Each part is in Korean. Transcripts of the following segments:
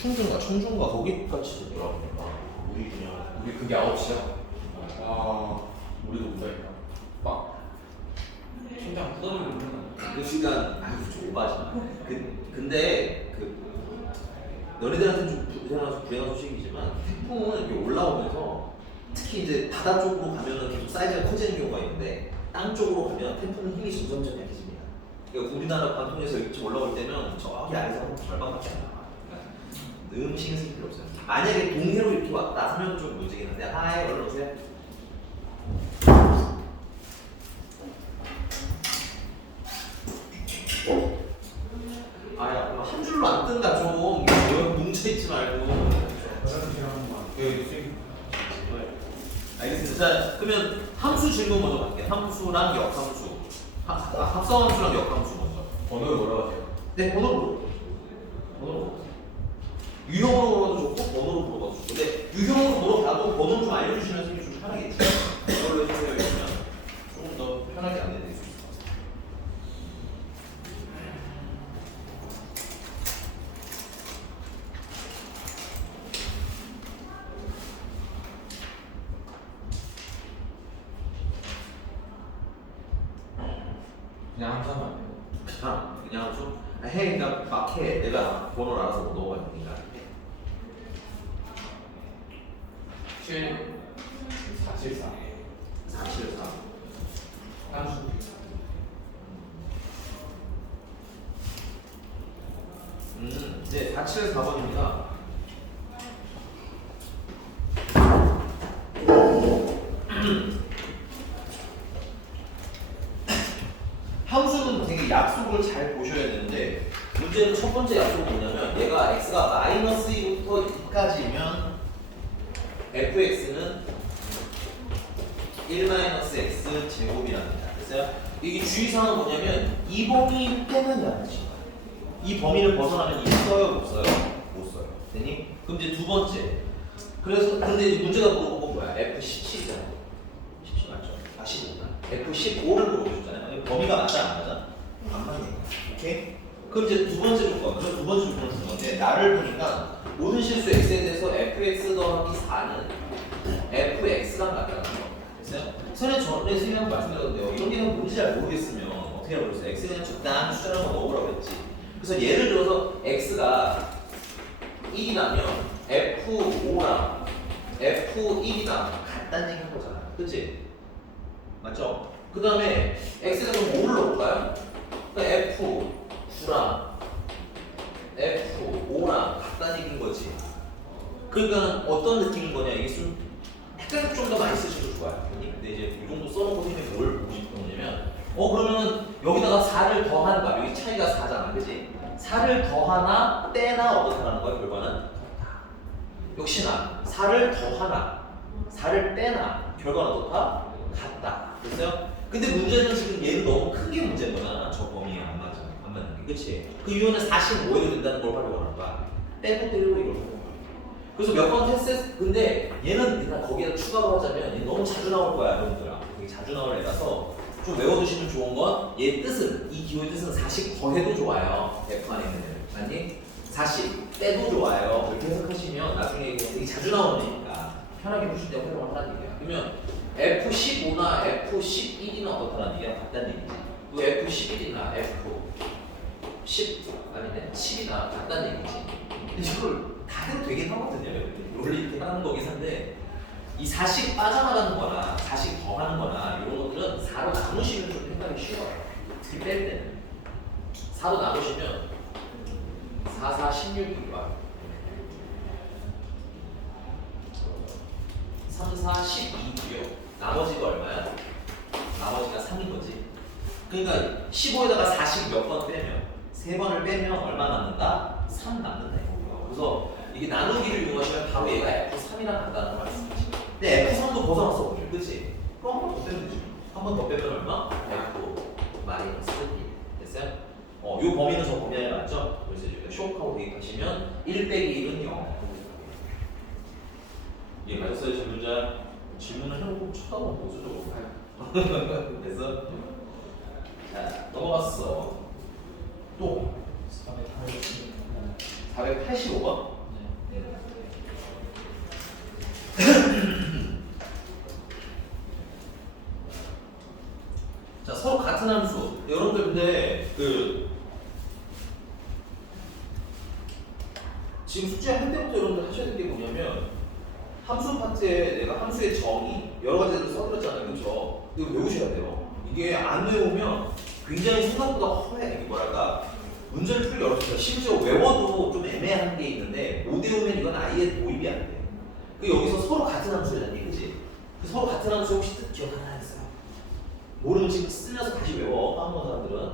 충중과 청중과 거기까지 되더라고요. 우리 그냥 우리 그게 9시야. 아, 우리도 못하겠다. 빡. 심장 부담이 오르는. 그 시간 아유 좀 오바지. 근데 너네들한테 좀 불행한 소식이지만 태풍은 이렇게 올라오면서 특히 이제 바다 쪽으로 가면은 계속 사이즈가 커지는 경우가 있는데 땅 쪽으로 가면 태풍은 힘이 점점 약해집니다. 그러니까 우리나라 관통에서 이렇게 좀 올라올 때면 저기 아래서 한 절반밖에 안 나와. 너무 신경 쓸 필요 없어요. 만약에 동해로 이렇게 왔다 하면 좀 문제긴 한데 하이 얼른 오세요. 아야 한 줄로 안 뜬다 좀 뭉쳐있지 말고. 알겠습니다. 자 그러면 함수 질문 먼저 갈게요. 함수랑 역함수 합성함수랑 역함수 먼저. 번호를 뭐라고 하세요? 네 번호로 유형으로 물어봐도 좋고 번호로 물어봐도 좋고 근데 유형으로 물어봐도 번호 좀 알려주시면 선생님이 좀 편하겠지. 이걸로 해주세요 이러면 조금 더 편하게 안내될 수 있을 것 같아요. 그냥 함수 하면 안 돼요. 그냥 좀 해 그러니까 막 해. 내가 번호를 알아서 뭐 넣어야 되니까. 7, 4, 7, 4. 474 함수. 네 474번입니다. 함수는 되게 약속을 잘 보셔야 되는데 문제는 첫 번째 약속은 뭐냐면 얘가 x가 마이너스 2부터 2까지면 fx는 1-x 제곱이랍니다. 됐어요? 이게 주의사항은 뭐냐면 이 범위 빼면 야는 거야. 이 범위를 벗어나면 있어요, 못 써요? 못 써요. 되니? 그럼 이제 두 번째. 그래서 근데 이제 문제가 물어본 건 뭐야? F17이잖아. 17 맞죠? 아 15다. F15를 물어보셨잖아요. 범위가 맞아 안 맞아? 안 맞네. 오케이? 그럼 이제 두 번째 조건. 그래서 두 번째 조건을 준 건데 나를 보니까 모든 실수 x에 대해서 fx 더하기 4는 fx랑 같다는 거. 됐어요? 전에 선생님한테 말씀드렸는데요. 이런 게 뭔지 잘 모르겠으면 어떻게 하라고 그랬어요? x에 그냥 적당한 숫자를 한번 넣으라고 했지. 그래서 예를 들어서 x가 1이라면 f5랑 f1이랑 같다는 얘기 한 거잖아. 그치? 맞죠? 그 다음에 x에다 좀 5를 넣을까요? 그러니까 f9랑 f5랑 같다는 얘기인 거지. 그러니까 어떤 느낌인 거냐? 이게 좀 헷갈릴 좀 더 많이 쓰셔도 좋아요. 근데 이제 이 정도 써놓고 선생님이 뭘 보고 싶은 거냐면 그러면 여기다가 4를 더한다. 여기 차이가 4잖아. 그치? 4를 더하나 떼나 어떻다라는 거야 결과는? 역시나 4를 더하나 4를 빼나 결과는 어떻다? 같다. 됐어요? 근데 문제는 지금 얘는 너무 큰 게 문제인 거잖아. 저 범위에 안 맞아. 안 맞는 게. 그치? 그 이유는 45가 된다는 걸 활용하는 거야. 빼고 때리고 이걸 하는 거야. 그래서 몇 번 테스트 근데 얘는 일단 거기에 추가로 하자면 얘 너무 자주 나올 거야 여러분들아. 되게 자주 나올 애라서 좀 외워두시면 좋은 건 얘 뜻은 이 기호의 뜻은 40 더해도 좋아요. F 안에 있는 애들. 아니 40 빼도 좋아요. 그렇게 해석하시면 나중에 되게 자주 나오는 애니까 편하게 보실 때 활용을 하라는 얘기야. 그러면 F15나 F11이나 어떻다는 얘기야? 같다는 얘기지. 또 F11이나 F10 아니네 10이나 같다는 얘기지. 근데 이걸 다 해도 되긴 하거든요. 원래 이렇게 하는 거긴 한데 이 40 빠져나가는 거나 40 더하는 거나 이런 것들은 4로 나누시면 좀 생각이 쉬워요. 특히 뺄 때는 4로 나누시면 4, 4, 16이 와 3, 4, 12고요. 나머지가 얼마야? 나머지가 3인 거지. 그러니까 15에다가 40 몇 번 빼면 3번을 빼면 얼마 남는다? 3 남는다 이거고요. 그래서 이게 나누기를 이용하시면 바로 얘가 F3이랑 같다는 걸 말씀하시죠. 근데 F3도 벗어났어 오늘, 그치? 그럼 한 번 더 빼면 되지. 한 번 더 빼면 얼마? F 마이너스 1 됐어요? 요 범위는 저 범위 안에 맞죠? 그래서 이제 쇼크하고 대입하시면 1 빼기 1은 0 이해가셨어요 질문자? 질문을 해놓고 쳐다보면 보수적으로 가요. 그래서 자 넘어갔어. 또 485번? 자, 서로 같은 함수. 여러분들 근데 지금 숙제 할 때부터 여러분들 하셔야 될 게 뭐냐면 함수 파트에 내가 함수의 정의 여러 가지를 써드렸잖아요, 그렇죠? 이거 외우셔야 돼요. 이게 안 외우면 굉장히 생각보다 허해. 이게 뭐랄까 문제를 풀기 어렵습니다. 심지어 외워도 좀 애매한 게 있는데 못 외우면 이건 아예 도입이 안 돼. 그 여기서 서로 같은 함수잖니, 그지? 그 서로 같은 함수 혹시 뜻 기억하나 했어요? 모르면 지금 쓰면서 다시 외워. 한번 사람들은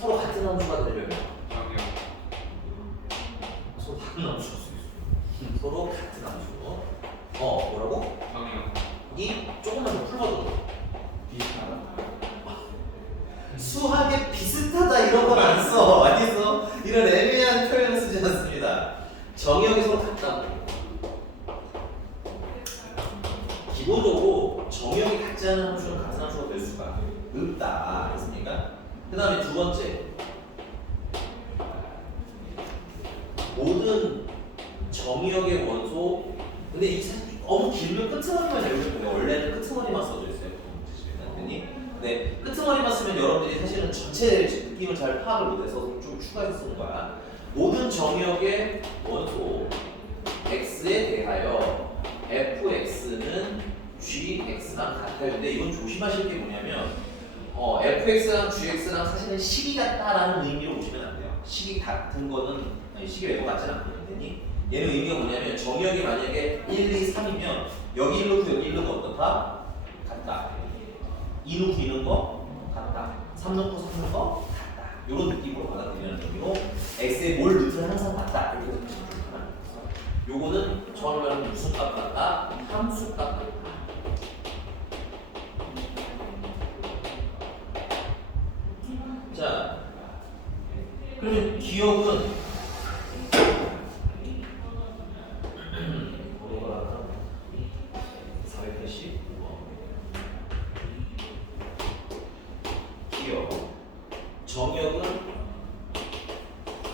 서로 같은 함수가 되려면 서로 다른 함수가 있어요. 서로 같은 함수. 뭐라고? 이 조금만 더 풀어줘. 비슷하다. 수학에 비슷하다 이런 건 안 써. 많이 써. 이런 애매한 표현을 쓰지 않습니다. 정의역이 서로 같다고. 기본적으로 정의역이 같지 않은 함수는 같은 함수가 될 수가 없다. 알겠습니까? 그 다음에 두 번째. 모든 정의역의 원소. 근데 이 사실 너무 길면 끄트머리만 외우면 돼요. 원래는 끄트머리만 써져 있어요. 네, 끄트머리만 쓰면 여러분들이 사실은 전체 느낌을 잘 파악을 못해서 좀 추가해서 쓰는 거야. 모든 정의역의 원소 x에 대하여 fx는 gx랑 같아요. 근데 이건 조심하실 게 뭐냐면 fx랑 gx랑 사실은 식이 같다라는 의미로 보시면 안 돼요. 식이 같은 거는 식이 외고 같지는 않거든요. 얘는 의미가 뭐냐면 정의역이 만약에 1, 2, 3이면 여기 1 넣고 여기 1 넣고 어떻다? 같다. 2 넣고 2 넣은 거 같다. 3 넣고 3 넣은 거 같다. 이런 느낌으로 받아들이는 의미로 x에 뭘 넣든 항상 같다. 이렇게 해서 하나. 요거는 정확히 말하면 무슨 값 같다? 함수 값 같다. 자, 그러면 기억은 정역은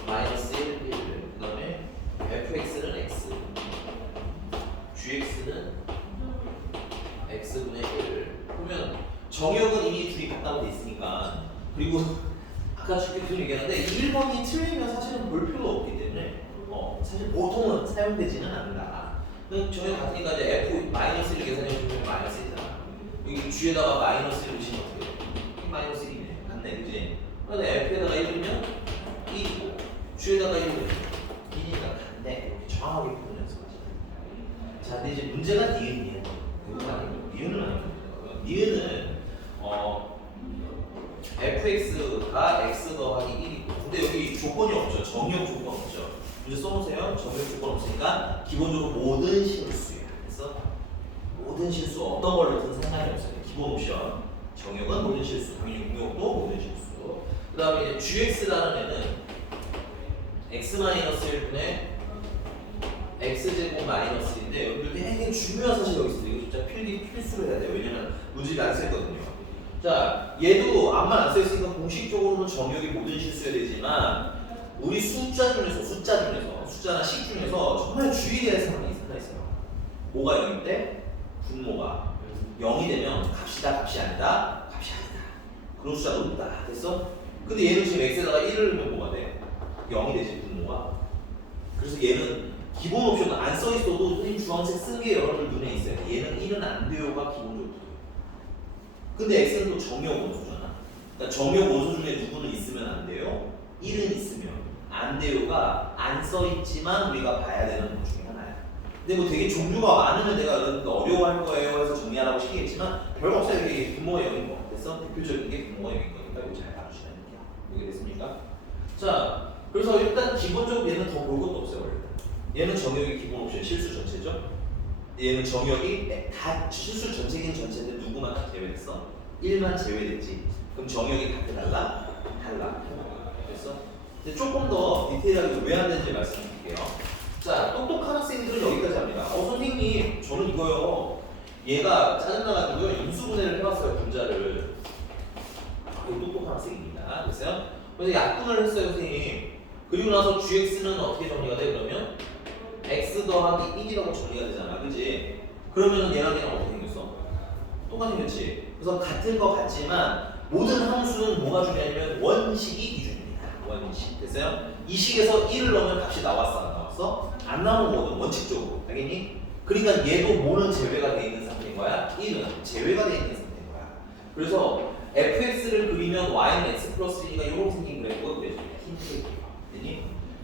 마이너스 1, 1, 그 다음에 fx는 x, gx는 x분의 1. 그러면 정역은 이미 둘이 같다고 돼 있으니까, 그리고 아까 계속 얘기하는데 1번이 틀리면 사실은 볼 필요가 없기 때문에 사실 보통은 사용되지는 않는다. 정역 같으니까 이제 f 마이너스 1을 계산해 주면 마이너스 1이잖아. 여기 g에다가 마이너스 1을 넣으시면 어떻게 돼? 마이너스 1이네. 같네, 그지? 그런데 f에다가 1이면 1이고 g에다가 1이면 2니까 같네. 이렇게 정확하게 표현해서. 자, 근데 이제 문제가 니은이에요. 그건 아니고 니은은 아니고 니은은 fx가 x 더하기 1이고, 근데 여기 조건이 없죠. 정역 조건 없죠. 문제 써놓으세요. 정역 조건 없으니까 기본적으로 모든 실수야. 그래서 모든 실수 어떤 걸 넣든 상관이 없어요. 기본 옵션. 정역은 모든 실수, 당연히 공역도 모든 실수. 그 다음에 gx라는 애는 x-1분의 x제곱 마이너스 1인데 여기 되게 중요한 사실이 여기 있어요. 이거 진짜 필수로 해야 돼요. 왜냐면 문제를 안 쓰거든요. 자, 얘도 앞만 안 써있으니까 공식적으로는 정역이 모든 실수여야 되지만 우리 숫자 중에서 숫자나 식 중에서 정말 주의해야 할 사항이 하나 있어요. 뭐가 0일 때? 분모가 0이 되면 값이다, 값이 아니다, 값이 아니다. 그런 숫자가 없다. 됐어? 근데 얘는 지금 x에다가 1을 넣으면 뭐가 돼? 0이 되지, 분모가. 그래서 얘는 기본 옵션은 안 써있어도 선생님 주황색 쓴 게 여러분들 눈에 있어요. 얘는 1은 안 돼요가 기본적으로 붙어요. 근데 x는 또 정역 원소잖아. 그러니까 정역 원소 중에 누구는 있으면 안 돼요? 1은 있으면 안 돼요가 안 써있지만 우리가 봐야 되는 것 중에 하나야. 근데 뭐 되게 종류가 많으면 내가 어려워할 거예요 해서 정리하라고 시키겠지만 별거 없어요. 이게 분모가 0인 거. 그래서 대표적인 게 분모가 0인 거니까 이거 잘 봐주시면 돼요. 이게 됐습니까? 자, 그래서 일단 기본적으로 얘는 더 볼 것도 없어요. 원래. 얘는 정역이 기본 옵션 실수 전체죠. 얘는 정역이 다 실수 전체긴 전체인데 누구만 딱 제외됐어? 1만 제외됐지. 그럼 정역이 다 달라? 달라. 됐어? 근데 조금 더 디테일하게 왜 안 되는지 말씀드릴게요. 자, 똑똑한 학생들은 여기까지 합니다. 선생님, 저는 이거요. 얘가 짜증나가지고 인수분해를 해봤어요, 분자를. 이거 똑똑한 학생입니다. 됐어요? 그래서 약분을 했어요, 선생님. 그리고 나서 gx는 어떻게 정리가 돼? 그러면 x x 더하기 1이라고 정리가 되잖아, 그지? 그러면은 얘랑 어떻게 생겼어? 똑같이 생겼지. 그래서 같은 거 같지만 모든 함수는 뭐가 중요하냐면 원식이 기준입니다. 원식 됐어요? 이 식에서 1을 넣으면 값이 나왔어, 안 나왔어? 안 나온 거거든, 원칙적으로. 알겠니? 그러니까 얘도 뭐는 제외가 돼 있는 상태인 거야? 1은 제외가 돼 있는 상태인 거야. 그래서 fx를 그리면 y는 x 플러스 1가 이렇게 생긴 그래프가 그려져.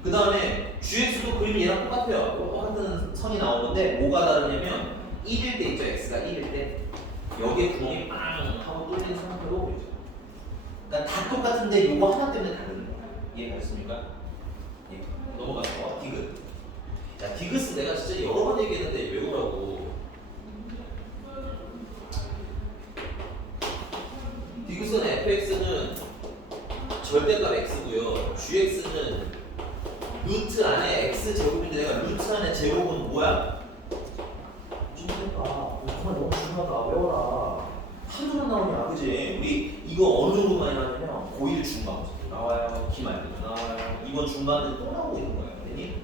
그 다음에 gx도 그리면 얘랑 똑같아요. 똑같은 선이 나오는데 뭐가 다르냐면 1일 때 있죠, x가 1일 때 여기에 구멍이 빵 하고 뚫린 상태로 그려져. 그러니까 다 똑같은데 요거 하나 때문에 다른 거야. 이해가셨습니까? 예. 넘어가서 디귿. 야, 디귿은 내가 진짜 여러 번 얘기했는데 외우라고. 디귿은 fx는 절대값 x고요. gx는 루트 안에 x 제곱인데 내가 루트 안에 제곱은 뭐야? 진짜까 정말 너무 중요하다. 외워라. 한두번 나오냐, 그지? 우리 이거 어느 정도 많이 나오냐면 고1 중간 나와요. 기말 때도 나와요. 이번 중반에 또 나오고 있는 거예요. 그러니?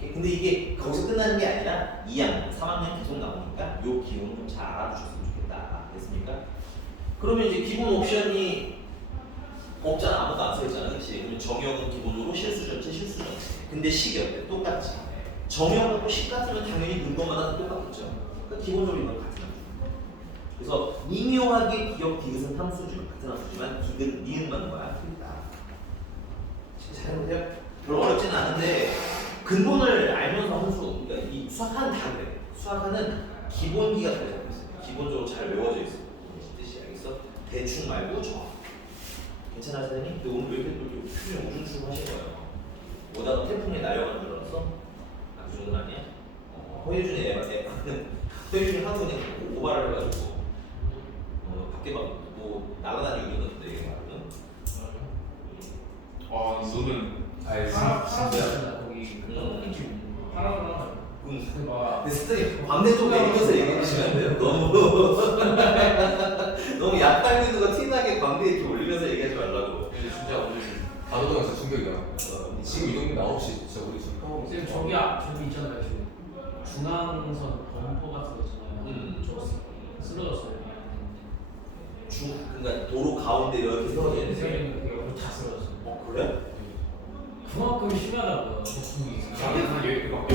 근데 이게 거기서 끝나는 게 아니라 2학년, 3학년 계속 나오니까 요 기본 좀 잘 알아두셨으면 좋겠다. 됐습니까? 그러면 이제 기본 옵션이 없잖아. 아무도 안 써있잖아. 그치? 그럼 정형은 기본적으로 실수전체, 실수전체. 근데 식이 어때? 똑같지. 정형하고 식 같으면 당연히 넣은 것마다 똑같겠죠. 그러니까 기본적으로 이건 같은 함수. 그래서 미묘하게 기억 디귿은 함수죠. 같은 함수지만 디귿, 니은만 거야. 틀리다. 잘해보세요. 별로 어렵지는 않은데 근본을 알면서 함수, 그러니까 이 수학하는 다 그래. 수학하는 기본기가 잘 잡혀 있어요. 기본적으로 잘 외워져 있어. 무슨 뜻이 알겠어? 대충 말고 정확. 괜찮아, 선생님? 근데 오늘 왜 이렇게 또 표정 우중충 하신 거예요? 오다가 태풍에 날려가는 줄 알았어? 아, 그 정도는 아니야? 허예준이 허예준이 하도 그냥 오바를 해가지고 밖에 막 뭐 날아다니고 이러던데 얘가 와, 너는 파란색 거기 떡볶이집 파란색 근데 선생님 반대쪽 내리면서 얘기해 주시면 안 돼요? 너무 약탈리드가 티나게 광대 이렇게 올리면서 얘기하지 말라고. 근데 진짜 오늘 가도동은 진짜 충격이야. 지금 이 정도 9시 진짜 우리 지금 선생님 저기 있잖아요 지금 중앙선 범퍼 같은 거 있잖아요 저 쓰러졌어요 그러니까 도로 가운데 이렇게 세워져 있는 데. 선생님 그게 여기 다 쓰러졌어요 그래? 그만큼 심하다고요 폭풍이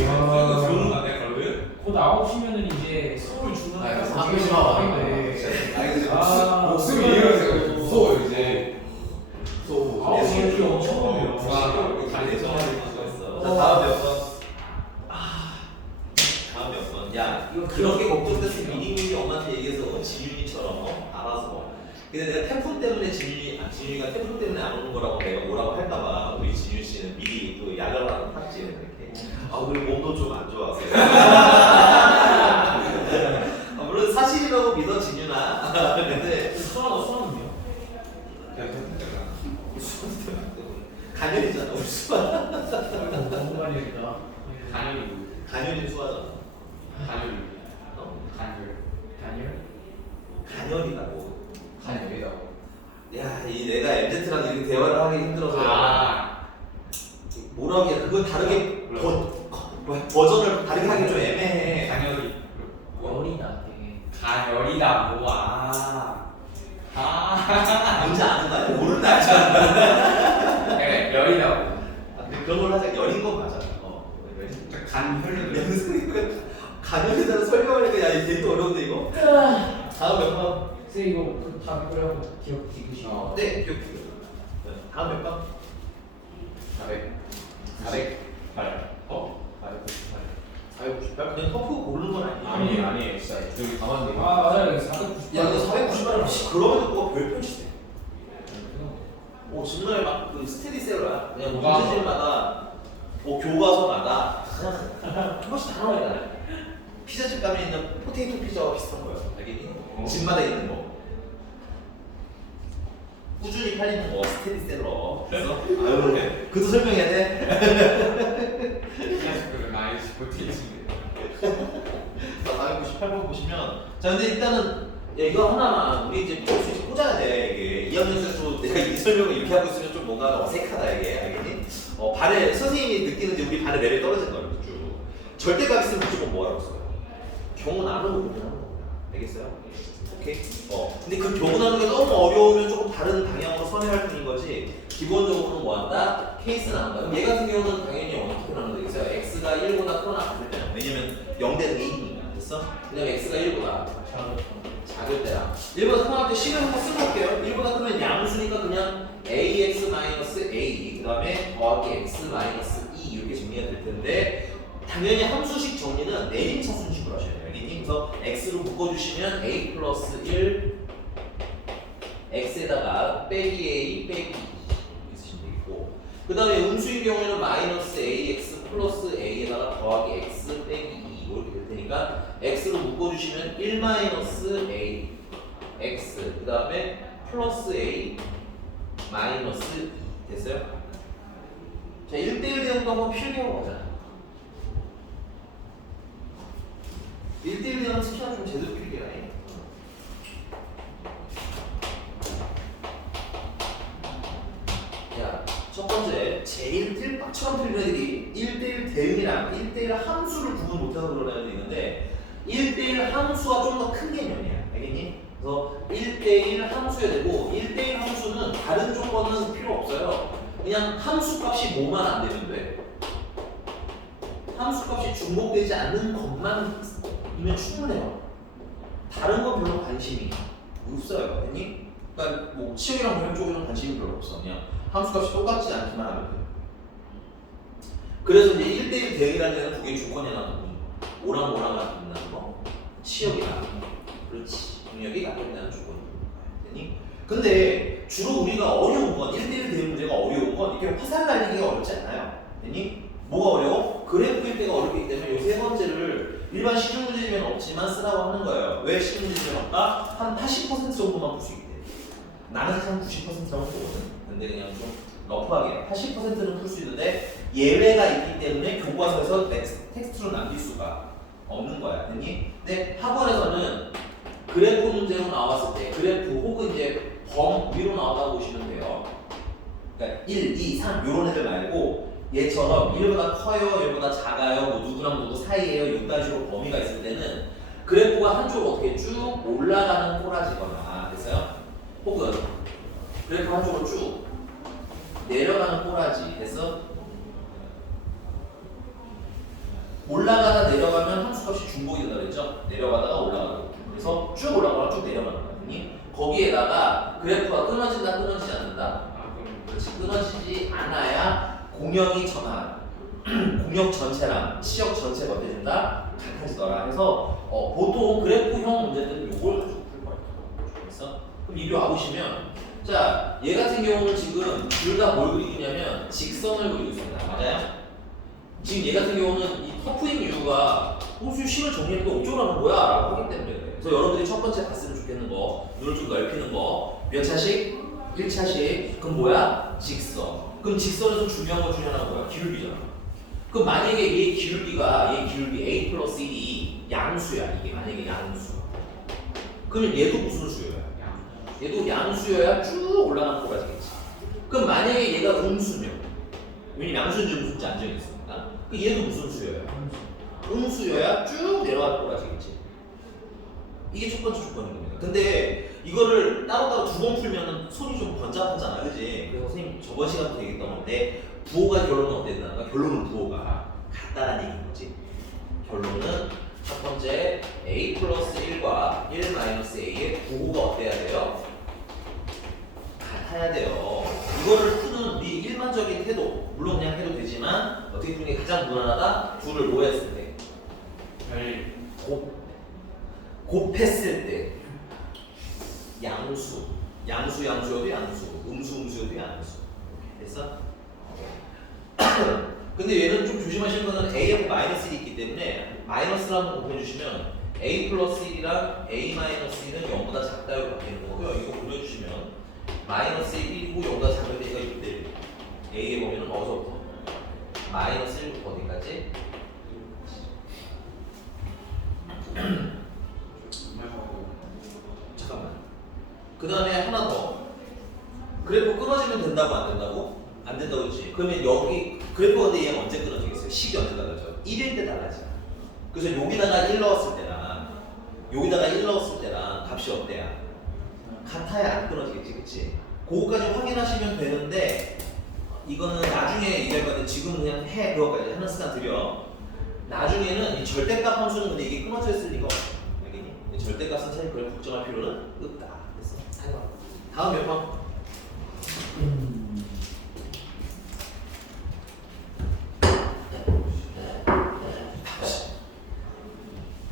들어오는 거 아니야, 가로에? 곧 9시면은 이제 서울 중앙 아, 가서 방금 방금 아니 근데 아, 목숨이 이해가 무서워요 이제. 아, 이렇게 엄청 불안하고 자, 다음 몇 번? 다음 몇 번? 야, 이거 그렇게 걱정돼서 미리미리 엄마한테 얘기해서 진윤이처럼 알아서. 근데 내가 태풍 때문에 진윤이가 태풍 때문에 안 오는 거라고 내가 뭐라고 할까봐 우리 진윤 씨는 미리 또 약을 하나 탔지 이렇게. 우리 몸도 좀 안 좋아서. 물론 사실이라고 믿어 진윤아. 근데 수학은요? 간연이잖아 우리 수아. 너무 많이 했다 간연이 수아잖아. 간연이라고. 야, 이 내가 MZ랑 이렇게 대화를 하기 힘들어서 뭐라고 해? 그건 다르게 버전을 다르게 하기 좀 애매해. 열이다 되게 가열이다 뭐야. 뭔지 아는 거 아니야? 모르는 알지 않아? 그래 열이라고. 근데 그런 걸 하자. 열인 건 맞아. 간연이라는 설명하니까 야 이게 되게 어려운데 이거. 다음 몇 번? 선생님 이거 다 그거라고 기억 디귿이 네, 기억. 다음 몇 번? 498. 그냥 터프 고르는 건 아니야. 아니 진짜 여기 가만히. 맞아요 498 야, 근데 498은 그러면 그거 별표치네. 정말 막 그 스테디 셀러야. 그냥 문제집마다 교과서마다 그냥 한 번씩 다 나와있잖아. 피자집 가면 있는 포테이토 피자와 비슷한 거야. 알겠니? 집마다 있는 거. 꾸준히 팔리는 거 스테디 셀러. 그래서 아유, 그도 설명해야 돼. 나이 스포티지. 498번 보시면 자 근데 일단은 야, 이거 하나만 우리 이제 볼수 꽂아야 돼 이게 2학년에서 내가 이 설명을 이렇게 하고 있으면 좀 뭔가 어색하다 이게 알겠니? 발에 선생님이 느끼는지 우리 발에 레벨 떨어지는 거야 쭉 절대값 있으면 무조건 뭐라고 써요? 경우 나누고 고민하는 겁니다. 알겠어요? 오케이? 근데 그 경우 나누는 게 너무 어려우면 조금 다른 방향으로 선회할 뿐인 거지 기본적으로는 뭐 한다? 케이스 나눈다. 그럼 얘 같은 경우는 당연히 어떻게 나누면 되겠어요? x가 1보다 크거나 같을 때는 왜냐면 0대는 a니까 됐어? 그다음 x가 1보다 작을 때야. 1보다 크거나 때 식을 한번 써볼게요. 1보다 크면 양수니까 그냥 ax-a 그 다음에 더하기 x-2 이렇게 정리가 될 텐데 당연히 함수식 정리는 내림차 순식으로 하셔야 돼요. 알겠니? 그래서 x로 묶어주시면 a 플러스 1 x에다가 빼기 a 빼기 2 있으시면 되겠고 그 다음에 음수인 경우에는 마이너스 ax 플러스 a에다가 더하기 x 빼기 2 이렇게 될 테니까 x로 묶어주시면 1 마이너스 a x 그 다음에 플러스 a 마이너스 2 됐어요? 자 1대1 되는 거 한번 필기하고 가자. 1대1 대응 특히나 좀 제대로 필기가 해. 자, 첫 번째, 제일 뜰빡처럼 틀린 애들이 1대1 대응이랑 1대1 함수를 구분 못해서 그런 애들이 있는데 1대1 함수가 좀 더 큰 개념이야. 알겠니? 그래서 1대1 함수여야 되고 1대1 함수는 다른 조건은 필요 없어요. 그냥 함수 값이 뭐만 안 되면 돼. 함수 값이 중복되지 않는 것만 이면 충분해요. 다른 건 별로 관심이 없어요. 됐니? 그러니까 뭐 치역이랑 변형 쪽에는 관심이 별로 없어. 그냥 함수값이 똑같지 않기만 하면 돼. 그래서 이제 1대1 대응이라는 데는 그게 조건이 하나 있는 거. 오랑오랑한 있는 거. 치역이나 그렇지. 능력이 나타나는 조건이 됐니? 근데 주로 우리가 어려운 건 1대1 대응 문제가 어려운 건 이렇게 화살 날리기가 어렵지 않아요. 됐니? 뭐가 어려워? 그래프일 때가 어렵기 때문에 요 세 번째를 일반 시중 문제면 없지만 쓰라고 하는 거예요. 왜 시중 문제면 없다? 한 80% 정도만 풀 수 있대. 나는 한 90%라고 보거든. 근데 그냥 좀 러프하게 80%는 풀 수 있는데 예외가 있기 때문에 교과서에서 텍스트로 남길 수가 없는 거야. 됐니? 근데 학원에서는 그래프 문제로 나왔을 때 그래프 혹은 이제 범 위로 나왔다고 보시면 돼요. 그러니까 1, 2, 3 이런 애들 말고 얘처럼 1보다 커요, 1보다 작아요, 뭐 누구랑 누구 사이에요, 이런 식으로 범위가 있을 때는 그래프가 한쪽으로 어떻게 쭉 올라가는 꼬라지거나 됐어요? 혹은 그래프 한쪽으로 쭉 내려가는 꼬라지 됐어? 올라가다 내려가면 함수값이 중복이 된다 그랬죠? 내려가다가 올라가고 그래서 쭉 올라가거나 쭉 내려가는 거니 거기에다가 그래프가 끊어진다 끊어지지 않는다 그렇지 끊어지지 않아야 공역이 전환 공역 전체랑 치역 전체가 어떻게 된다? 같아지더라 해서 보통 그래프형 문제들은 이걸 가지고 풀 거예요. 그래서 그럼 이리 와보시면 자 얘 같은 경우는 지금 둘 다 뭘 그리고 있냐면 직선을 그리고 있습니다. 맞아요? 지금 얘 같은 경우는 이 터프인 이유가 호수 식을 정리하는 게 어쩌고 하는 거야? 라고 하기 때문에 그래요. 그래서 여러분들이 첫 번째 봤으면 좋겠는 거 눈을 좀 넓히는 거 몇 차식? 1차식 그럼 뭐야? 직선 그럼 직선에서 중요한 것 중에 하나가 뭐야? 기울기잖아. 그럼 만약에 얘 기울기가 얘 기울기 a 플러스 1이 양수야. 이게 만약에 양수 그러면 얘도 무슨 수여야? 얘도 양수여야 쭉 올라가는 거라지겠지. 그럼 만약에 얘가 음수면 왜냐면 양수인지 음수인지 안 정했으니까 그 얘도 무슨 수여야? 음수여야 쭉 내려가는 거라지겠지. 이게 첫 번째 조건인 겁니다. 근데 이거를 따로따로 두 번 풀면 손이 좀 번잡하잖아, 그지? 그래서 선생님 저번 시간부터 얘기했던 건데 부호가 결론은 어떻게 된다는가? 결론은 부호가 같다라는 얘기인 거지. 결론은 첫 번째 a 플러스 1과 1 마이너스 a의 부호가 어때야 돼요? 같아야 돼요. 이거를 푸는 우리 일반적인 태도, 물론 그냥 해도 되지만 어떻게 푸는 게 가장 무난하다? 둘을 뭐 했을 때? 곱했을 때 양수여도 양수, 음수여도 양수. 됐어? 근데 얘는 좀 조심하시는 거는 a하고 마이너스 1이 있기 때문에 마이너스를 한번 곱해주시면 a 플러스 1이랑 a 마이너스 1은 0보다 작다고 바뀌는 거고요. 이거 그려주시면 마이너스 1이고 0보다 작을 때가 이때 a에 보면은 어디서부터? 마이너스 1부터 어디까지? 잠깐만. 그 다음에 하나 더. 그래프 끊어지면 된다고 안 된다고? 안 된다고 했지. 그러면 여기 그래프가 근데 얘가 언제 끊어지겠어요? 식이 언제 달라져? 1일 때 달라져. 그래서 여기다가 1 넣었을 때랑 여기다가 1 넣었을 때랑 값이 어때야? 같아야 안 끊어지겠지, 그치? 그거까지 확인하시면 되는데 이거는 나중에 얘기할 건데 지금 그냥 해 그거까지 하는 시간 들여. 나중에는 이 절대값 함수는 근데 이게 끊어져 있을 리가 없어. 알겠니? 이 절대값은 사실 그걸 걱정할 필요는 없다. 됐어. 다음 몇 번?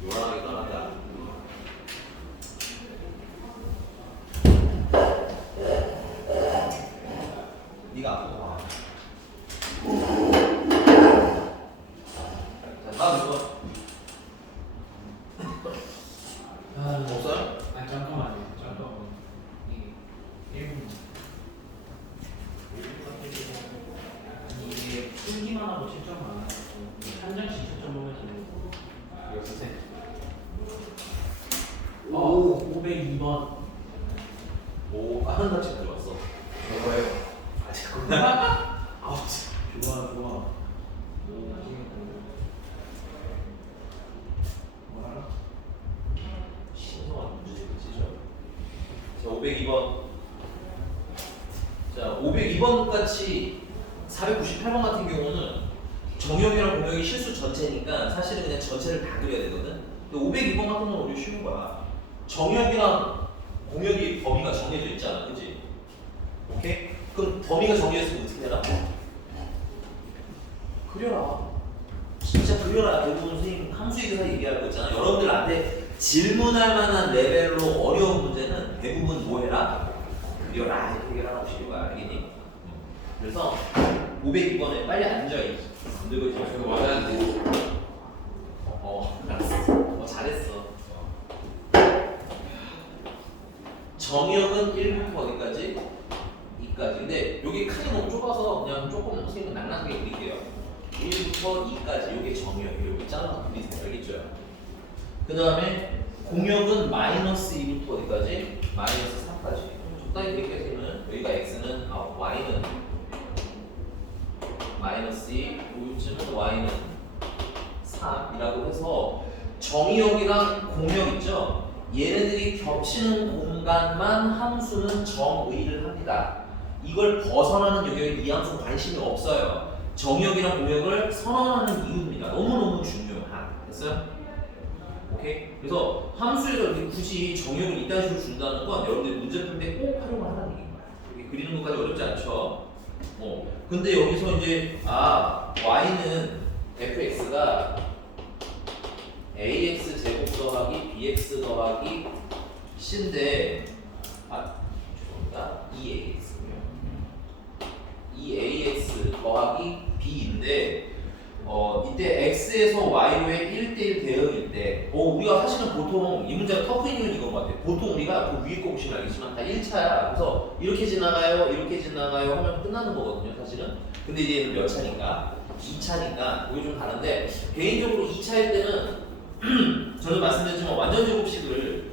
요란하게 떠난다. 네가 앞으로 와. 자, 다음 몇 번? 없어요? 아 잠깐만요. 잠깐만. 이게 1분. 아니 이게 풀기만 하고 채점만 안 하고 한 장씩 채점 보면 되는 거. 이거 쓰세요. 502번. 오, 한 단씩 들어왔어. 저거예요. 아, 잠깐만. 아우, 좋아 좋아. 뭐라? 신성한 문제지, 자, 502번. 자, 502번 같이 498번 같은 경우는 정역이랑 공역이 실수 전체니까 사실은 그냥 전체를 다 그려야 되거든. 근데 502번 같은 건 오히려 쉬운 거야. 정역이랑 공역이 범위가 정해져 있잖아, 그치? 오케이? 그럼 범위가 정해졌으면 어떻게 해라? 그려라. 진짜 그려라. 대부분 선생님 함수이교사 얘기할 거 있잖아. 여러분들한테 질문할 만한 레벨로 어려운 문제는 대부분 뭐 해라? 그려라. 이렇게 해결하라고 시킬 거야. 알겠니? 그래서 502번에 빨리 앉아있지. 늙어 있지. 이거 맞아야 돼. 알았어. 잘했어. 정역은 1부터 어디까지? 2까지. 근데 여기 칸이 너무 좁아서 그냥 조금 선생님 낭낭하게 그릴게요. 1부터 2까지. 이게 정역이에요. 여기 잘라서 그리세요. 알겠죠? 그 다음에 공역은 마이너스 2부터 어디까지? 마이너스 3까지. 적당히 그렇게 해서는 여기가 x는 y는 마이너스 2, 요쯤은 y는 3이라고 해서 정의역이랑 공역 있죠? 얘네들이 겹치는 공간만 함수는 정의를 합니다. 이걸 벗어나는 영역에 이 함수는 관심이 없어요. 정의역이랑 공역을 선언하는 이유입니다. 너무너무 중요한. 됐어요? 오케이? 그래서 함수에서 이렇게 굳이 정의역을 이딴 식으로 준다는 건 여러분들이 문제 풀 때 꼭 활용을 하라는 얘기입니다. 이렇게 그리는 것까지 어렵지 않죠? 근데 여기서 이제 y는 fx가 ax 제곱 더하기 bx 더하기 c인데 죄송합니다. 2ax군요. 2ax 더하기 b인데 이때 x에서 y로의 1대1 대응일 때 우리가 사실은 보통 이 문제가 터프인 이건 것 같아요. 보통 우리가 그 위에 거 보시면 알겠지만 다 1차야. 그래서 이렇게 지나가요, 이렇게 지나가요 하면 끝나는 거거든요, 사실은. 근데 이제 얘는 몇 차니까? 2차니까 그게 좀 다른데 개인적으로 2차일 때는 저는 말씀드렸지만 완전 제곱식을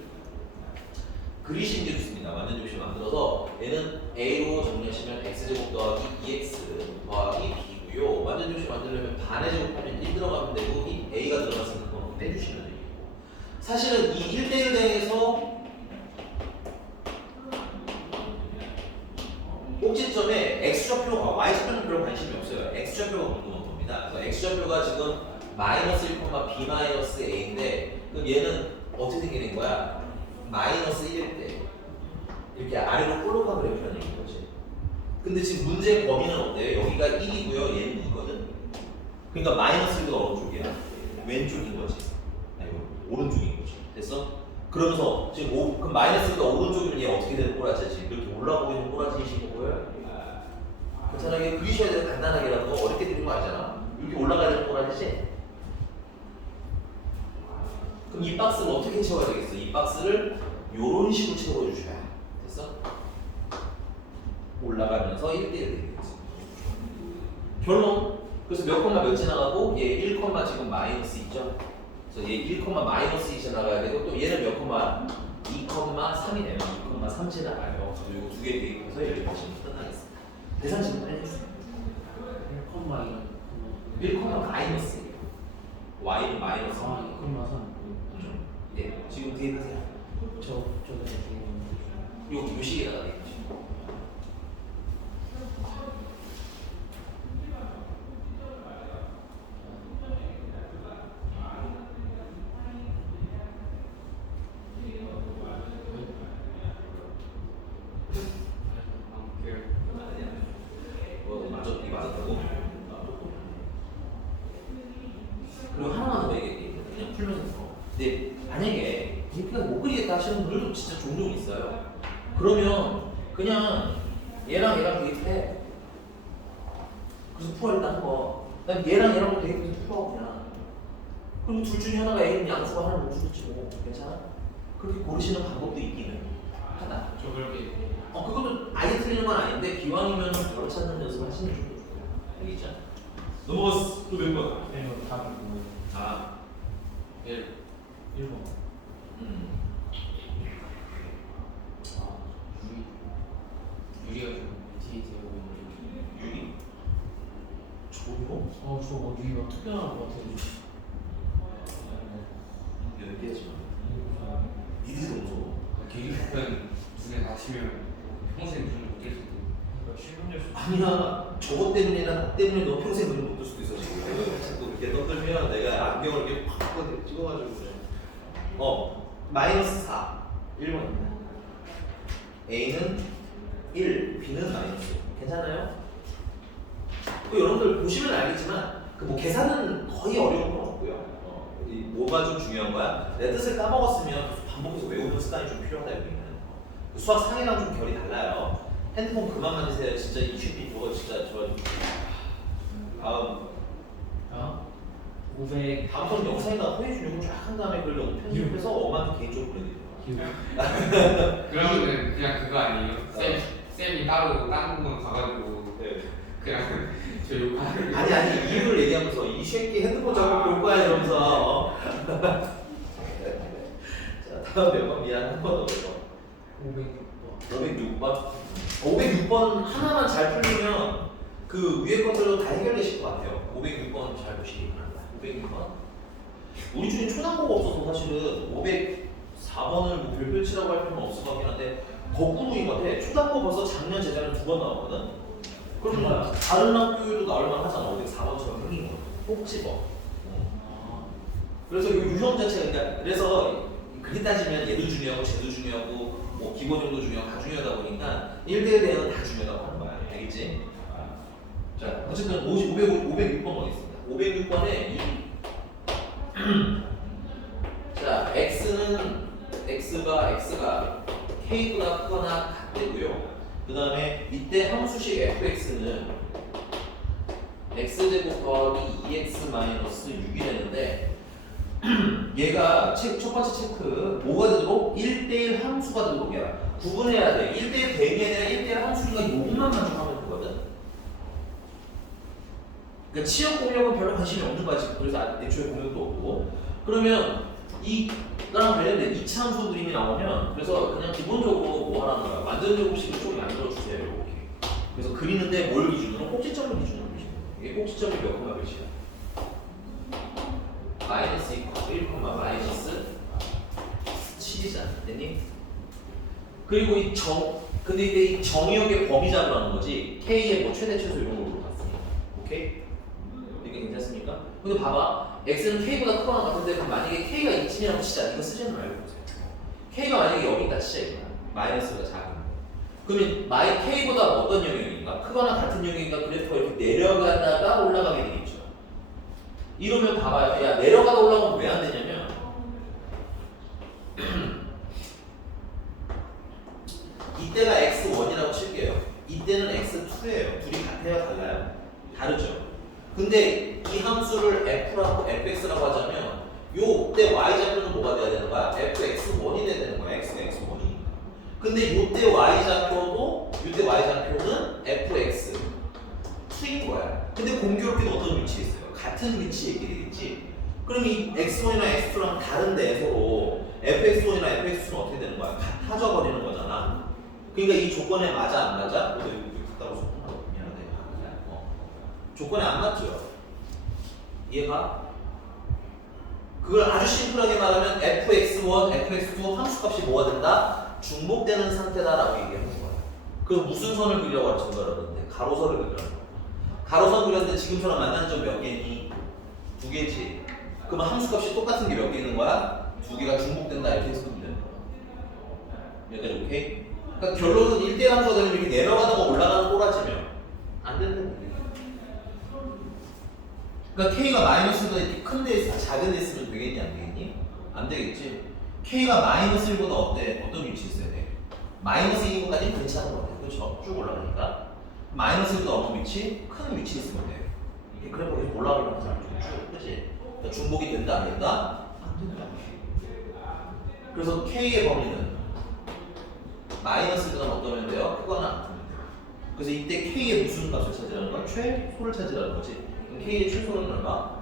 그리시는 게 좋습니다. 완전 제곱식을 만들어서 얘는 a로 정리하시면 x제곱 더하기 2x 더하기 b고요. 완전 제곱식 만들려면 반의 제곱하면 1 들어가면 되고 이 a가 들어갔으면 그건 빼주시면 되고 사실은 이 1대1 대에서 꼭지점에 x좌표가 y좌표는 별로 관심이 없어요. x좌표가 궁금한 겁니다. 그래서 x좌표가 지금 마이너스 1, b 마이너스 a인데 그럼 얘는 어떻게 생기는 거야? 마이너스 1일 때 이렇게 아래로 볼록한 그래프를 얘기하는 거지. 근데 지금 문제의 범위는 어때요? 여기가 1이고요. 얘는 2거든. 그러니까 마이너스 1가 어느 쪽이야? 왼쪽인 거지. 아니 오른쪽인 거지. 됐어? 그러면서 지금 그럼 마이너스 1가 오른쪽이면 얘 어떻게 되는 꼬라지지? 이렇게 올라오고 있는 꼬라지이신 거고요. 괜찮하게 그리셔야 돼요. 간단하게라도 어렵게 그리는 거 아니잖아. 이렇게 올라가야 되는 꼬라지지? 그럼 이 박스를 어떻게 채워야 되겠어? 이 박스를 이런 식으로 채워주셔야 돼. 됐어? 올라가면서 1대1 되겠지. 결론. 그래서 몇 콤마 몇 지나가고 얘 1 콤마 지금 마이너스 있죠? 그래서 얘 1 콤마 마이너스 2 지나가야 되고 또 얘는 몇 콤마? 2 콤마 3이네요. 2 콤마 3 지나가요. 그리고 두 개 대입해서 여기까지 끝나겠습니다. 계산 질문 해주세요. 1콤마 1 콤마 마이너스 y는 마이너스 아, 그럼 맞아. 네, 지금 대입하세요. 저는 요 식에다가 대입하시면 맞아, 이게 맞았다고? 그리고 하나만 더 얘기할게요. 그냥 풀면서. 근데 만약에 DP가 못 그리겠다 하시는 분들도 진짜 종종 있어요. 그러면 그냥 얘랑 대입해. 그래서 풀어 일단 한번. 난 얘랑 대입해서 풀어 그냥. 그리고 둘 중에 하나가 A는 양수가 하나는 못 주겠지 뭐. 괜찮아? 그렇게 고르시는 방법도 있기는 하다. 저 그렇게 그것도 아예 틀리는 건 아닌데 기왕이면 바로 찾는 연습 하시는 게 좋고. 알겠죠? 넘어갔어. 또몇 번? 이거 답이 뭐 아, 1 1번. 아, 유리가 좀 뒤에 보이는 유리. 조용? 저거 유이가 특별한 것 같아요. 연기하지 마. 니들이 너무 무서워. 길이 보편 두개 다 치면 평생 눈을 못뜰 수 있고 그러니까 실문일 수 아니야. 저것 때문이나 나 때문에 너 평생 눈을 못 뜰 수도 있어 지금. 내가 자꾸 이렇게 떠들면 내가 안경을 이렇게 팍 찍어가지고 그래. 마이너스 4. 1번입니다. A는 1, B는 마이너스. 괜찮아요? 여러분들 보시면 알겠지만 그 뭐 계산은 거의 어려운 건 없고요. 이 뭐가 좀 중요한 거야? 내 뜻을 까먹었으면 반복해서 외우는 습관이 좀 필요하다 여기는. 수학 상해랑 좀 결이 달라요. 핸드폰 그만 만지세요. 진짜 이 슈피 저거 진짜 다음 500. 다음번 영상에다 호의 준용을 쫙 한 다음에 그걸 너무 편집해서 엄마한테 개인적으로 보내드려요. 그러면은 그냥 그거 아니에요? 쌤이 따로 다른 부분 가가지고 네. 그냥 저 욕하는 아니 이유를 얘기하면서 이 새끼 핸드폰 잡고 볼 거야 이러면서 자 다음 몇 번 미안 한 번 더 해봐. 506번. 506번? 506번 하나만 잘 풀리면 그 위에 것들도 다 해결되실 것 같아요. 506번 잘 보시기 바랍니다. 506번 우리 중에 초등고가 없어서 사실은 504번을 뭐 별표치라고 할 필요는 없을 것 같긴 한데 거꾸로인 것 같아. 초등고 벌써 작년 재작년 2번 나왔거든? 그러면 다른 학교에도 나올 만하잖아. 504번처럼 생긴 거. 꼭 집어. 그래서 이 유형 자체가 그러니까 그래서 그렇게 따지면 얘도 중요하고 쟤도 중요하고 뭐 기본형도 중요하고 다 중요하다 보니까 1대1 대응은 다 중요하다고 하는 거야. 알겠지? 자, 어쨌든 506번 가겠습니다. 506번에 자, x가 k보다 크거나 같대고요. 그 다음에 이때 함수식 fx는 x제곱 더하기 2x-6이 되는데 얘가 첫 번째 체크 뭐가 되도록 1대1 함수가 되도록이야. 구분해야 돼. 1대1 대응이 아니라 1대1 함수니까 요것만 만족하면 되거든. 그러니까 치역 공역은 별로 관심이 없는 거야 지금. 그래서 애초에 공역도 없고. 그러면 이거랑 관련된 2차 함수 그림이 나오면 그래서 그냥 기본적으로 뭐 하라는 거야. 완전 제곱식을 좀 만들어 주세요. 이렇게. 그래서 그리는데 뭘 기준으로? 꼭지점을 기준으로 그리시는 거예요. 이게 꼭지점이 몇 콤마 몇이야? 마이너스 1, 마이너스 7이잖아. 됐니? 그리고 근데 이때 이 정의역의 범위 잡으라는 거지. K의 뭐 최대 최소 이런 걸로 봤으니까. 오케이? 이게 괜찮습니까? 근데 봐봐. X는 K보다 크거나 같은데 그럼 만약에 K가 2쯤이라고 치자. 이거 쓰지는 말고 보세요. K가 만약에 여기다 치자 이거야. 마이너스가 작은 거. 그러면 K보다 어떤 영역인가? 크거나 같은 영역인가? 그래프가 이렇게 내려가다가 올라가게 되겠죠. 이러면 봐봐요. 야 내려가다 올라가면 왜 안 되냐면 이때가 x1이라고 칠게요. 이때는 x2예요. 둘이 같아요? 달라요? 다르죠. 근데 이 함수를 f라고 fx라고 하자면 요때 y좌표는 뭐가 돼야 되는 거야? fx1이 돼야 되는 거야. xx1이. 근데 요때 y좌표도 요때 y좌표는 fx2인 거야. 근데 공교롭게도 어떤 위치에 있어요? 같은 위치에 있게 되겠지. 그럼 이 x1이나 x2랑 다른데 서로 fx1이나 fx2는 어떻게 되는 거야? 같아져 버리는 거잖아. 그러니까 이 조건에 맞아 안 맞아? 너도 여기 갔다 오서 미안하다. 조건에 안 맞죠? 이해가? 그걸 아주 심플하게 말하면 fx1, fx2 함수값이 뭐가 된다? 중복되는 상태다라고 얘기하는 거야. 그래서 무슨 선을 그리라고 하는 거라는데 가로선을 그리라고. 가로선 그렸는데 지금처럼 만나는 점 몇 개니? 2개지. 그러면 함수값이 똑같은 게 몇 개 있는 거야? 2개가 중복된다 이렇게 해석하면 되는 거야. 여기까지 오케이? 그러니까 결론은 1대1 함수가 되면 이렇게 내려가다가 올라가는 꼬라지면 안 된다는 거야. 그러니까 K가 마이너스보다 이렇게 큰 데 있어, 작은 데 있으면 되겠니? 안 되겠니? 안 되겠지? K가 마이너스 1보다 어떤 위치에 있어야 돼? 마이너스 2인 것까지는 괜찮은 것 같아. 그렇죠? 쭉 올라가니까. 마이너스 1보다 어떤 위치? 큰 위치에 있으면 돼. 이렇게 그래프 계속 올라가는 사람 쭉, 그치? 그러니까 중복이 된다, 안 된다? 안 된다. 그래서 K의 범위는 마이너스 1보다 어떠면 돼요? 크거나 안 크면 돼요. 그래서 이때 K의 무슨 값을 찾으라는 거야? 최소를 찾으라는 거지. K의 최소는 얼마?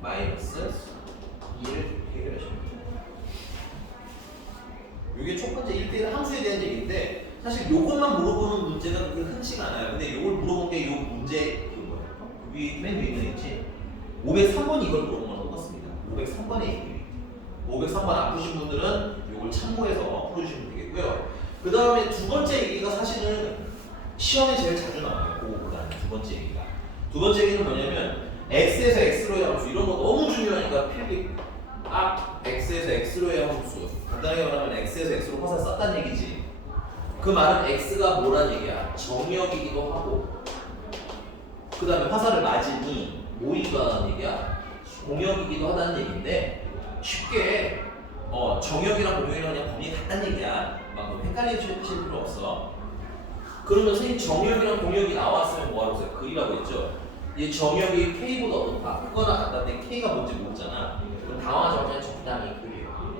마이너스 2를 해결하시면 돼요. 이게 첫 번째 1대1 함수에 대한 얘기인데 사실 요것만 물어보는 문제가 그렇게 흔치가 않아요. 근데 요걸 물어본 게 요 문제 그 뭐야? 맨 위에 있는 있지? 503번이 이걸 물어본 거랑 똑같습니다. 503번의 얘기. 503번 안 푸신 분들은 요걸 참고해서 풀어주시면 되겠고요. 그 다음에 두 번째 얘기가 사실은 시험에 제일 자주 나와요. 그거보다는 두 번째 얘기가. 두 번째 얘기는 뭐냐면 x에서 x로의 함수 이런 거 너무 중요하니까 필기 x에서 x로의 함수 간단하게 말하면 x에서 x로 화살 썼다는 얘기지. 그 말은 x가 뭐란 얘기야? 정역이기도 하고 그 다음에 화살을 맞으니 뭐이기도 하다는 얘기야? 공역이기도 하다는 얘기인데 쉽게 정역이랑 공역이랑 그냥 범위 같다는 얘기야. 막 헷갈리실 필요 없어. 그러면 선생님 정역이랑 공역이 나왔으면 뭐하러 써요? 그리라고 했죠. 이 정역이 K보다 어떻다? 크거나 같다는데 K가 뭔지 모르잖아. 그럼 당황하지 말고 그냥 적당히 그려요.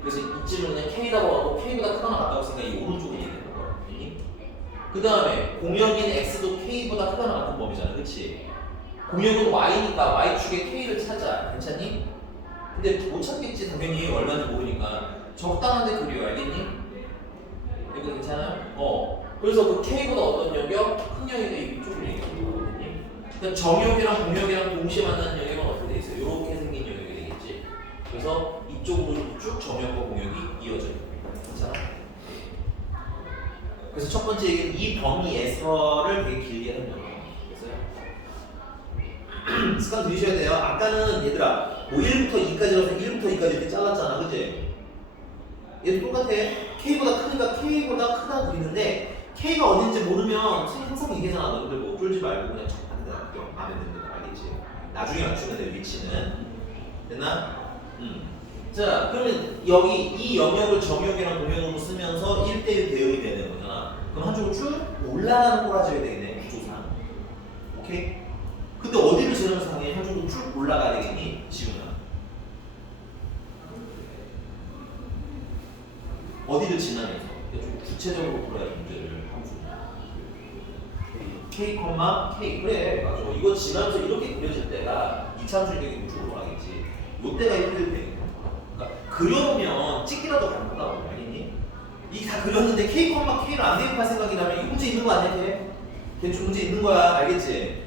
그래서 이쯤은 K라고 하고 K보다 크거나 같다고 했으니까 이 오른쪽에 얘기하는 거야. 그 다음에 공역인 X도 K보다 크거나 같은 범위잖아. 그치? 공역은 Y니까 Y축에 K를 찾아. 괜찮니? 근데 못 찾겠지 당연히 얼마인지 모르니까 적당한데 그려. 알겠니? 이거 괜찮아요? 그래서 그 K보다 어떤 영역? 큰 영역이 이쪽으로 얘기하는 거거든요. 그러니까 정역이랑 공역이랑 동시에 만나는 영역은 어떻게 돼 있어요? 이렇게 생긴 영역이 되겠지. 그래서 이쪽으로 쭉 정역과 공역이 이어져요. 괜찮아? 그래서 첫 번째 얘기는 이 범위에서를 되게 길게 하는 영역. 그래서요. 습관 들으셔야 돼요. 아까는 얘들아 뭐 1부터 2까지라서 1부터 2까지 이렇게 잘랐잖아. 그치? 얘도 똑같아. K보다 크니까 K보다 크다고 그리는데 K가 어딘지 모르면 선생님 항상 얘기하잖아. 너희들 뭐 쫄지 말고 그냥 적당히 대학교 마음에 드는 대로 알겠지? 나중에 맞추면 돼 위치는. 됐나? 자 그러면 여기 이 영역을 정역이랑 공역으로 쓰면서 1대1 대응이 되는 거잖아. 그럼 한쪽으로 쭉 올라가는 꼬라져야 되겠네 구조상. 오케이? 근데 어디를 지나면서 당연히 한쪽으로 쭉 올라가야 되겠니? 지훈아. 어디를 지나면서 좀 구체적으로 풀어야 문제를 함수. K, K 그래 맞아. 이거 지나면서 이렇게 그려질 때가 2차 함수의 이쪽으로 가겠지. 요때가 이렇게 되는 거야. 그러니까 그려놓으면 찍기라도 가능하다고 알겠니? 이게 다 그렸는데 K, K를 안 대입할 생각이라면 이 문제 있는 거 아니야 걔? 걔 문제 있는 거야 알겠지?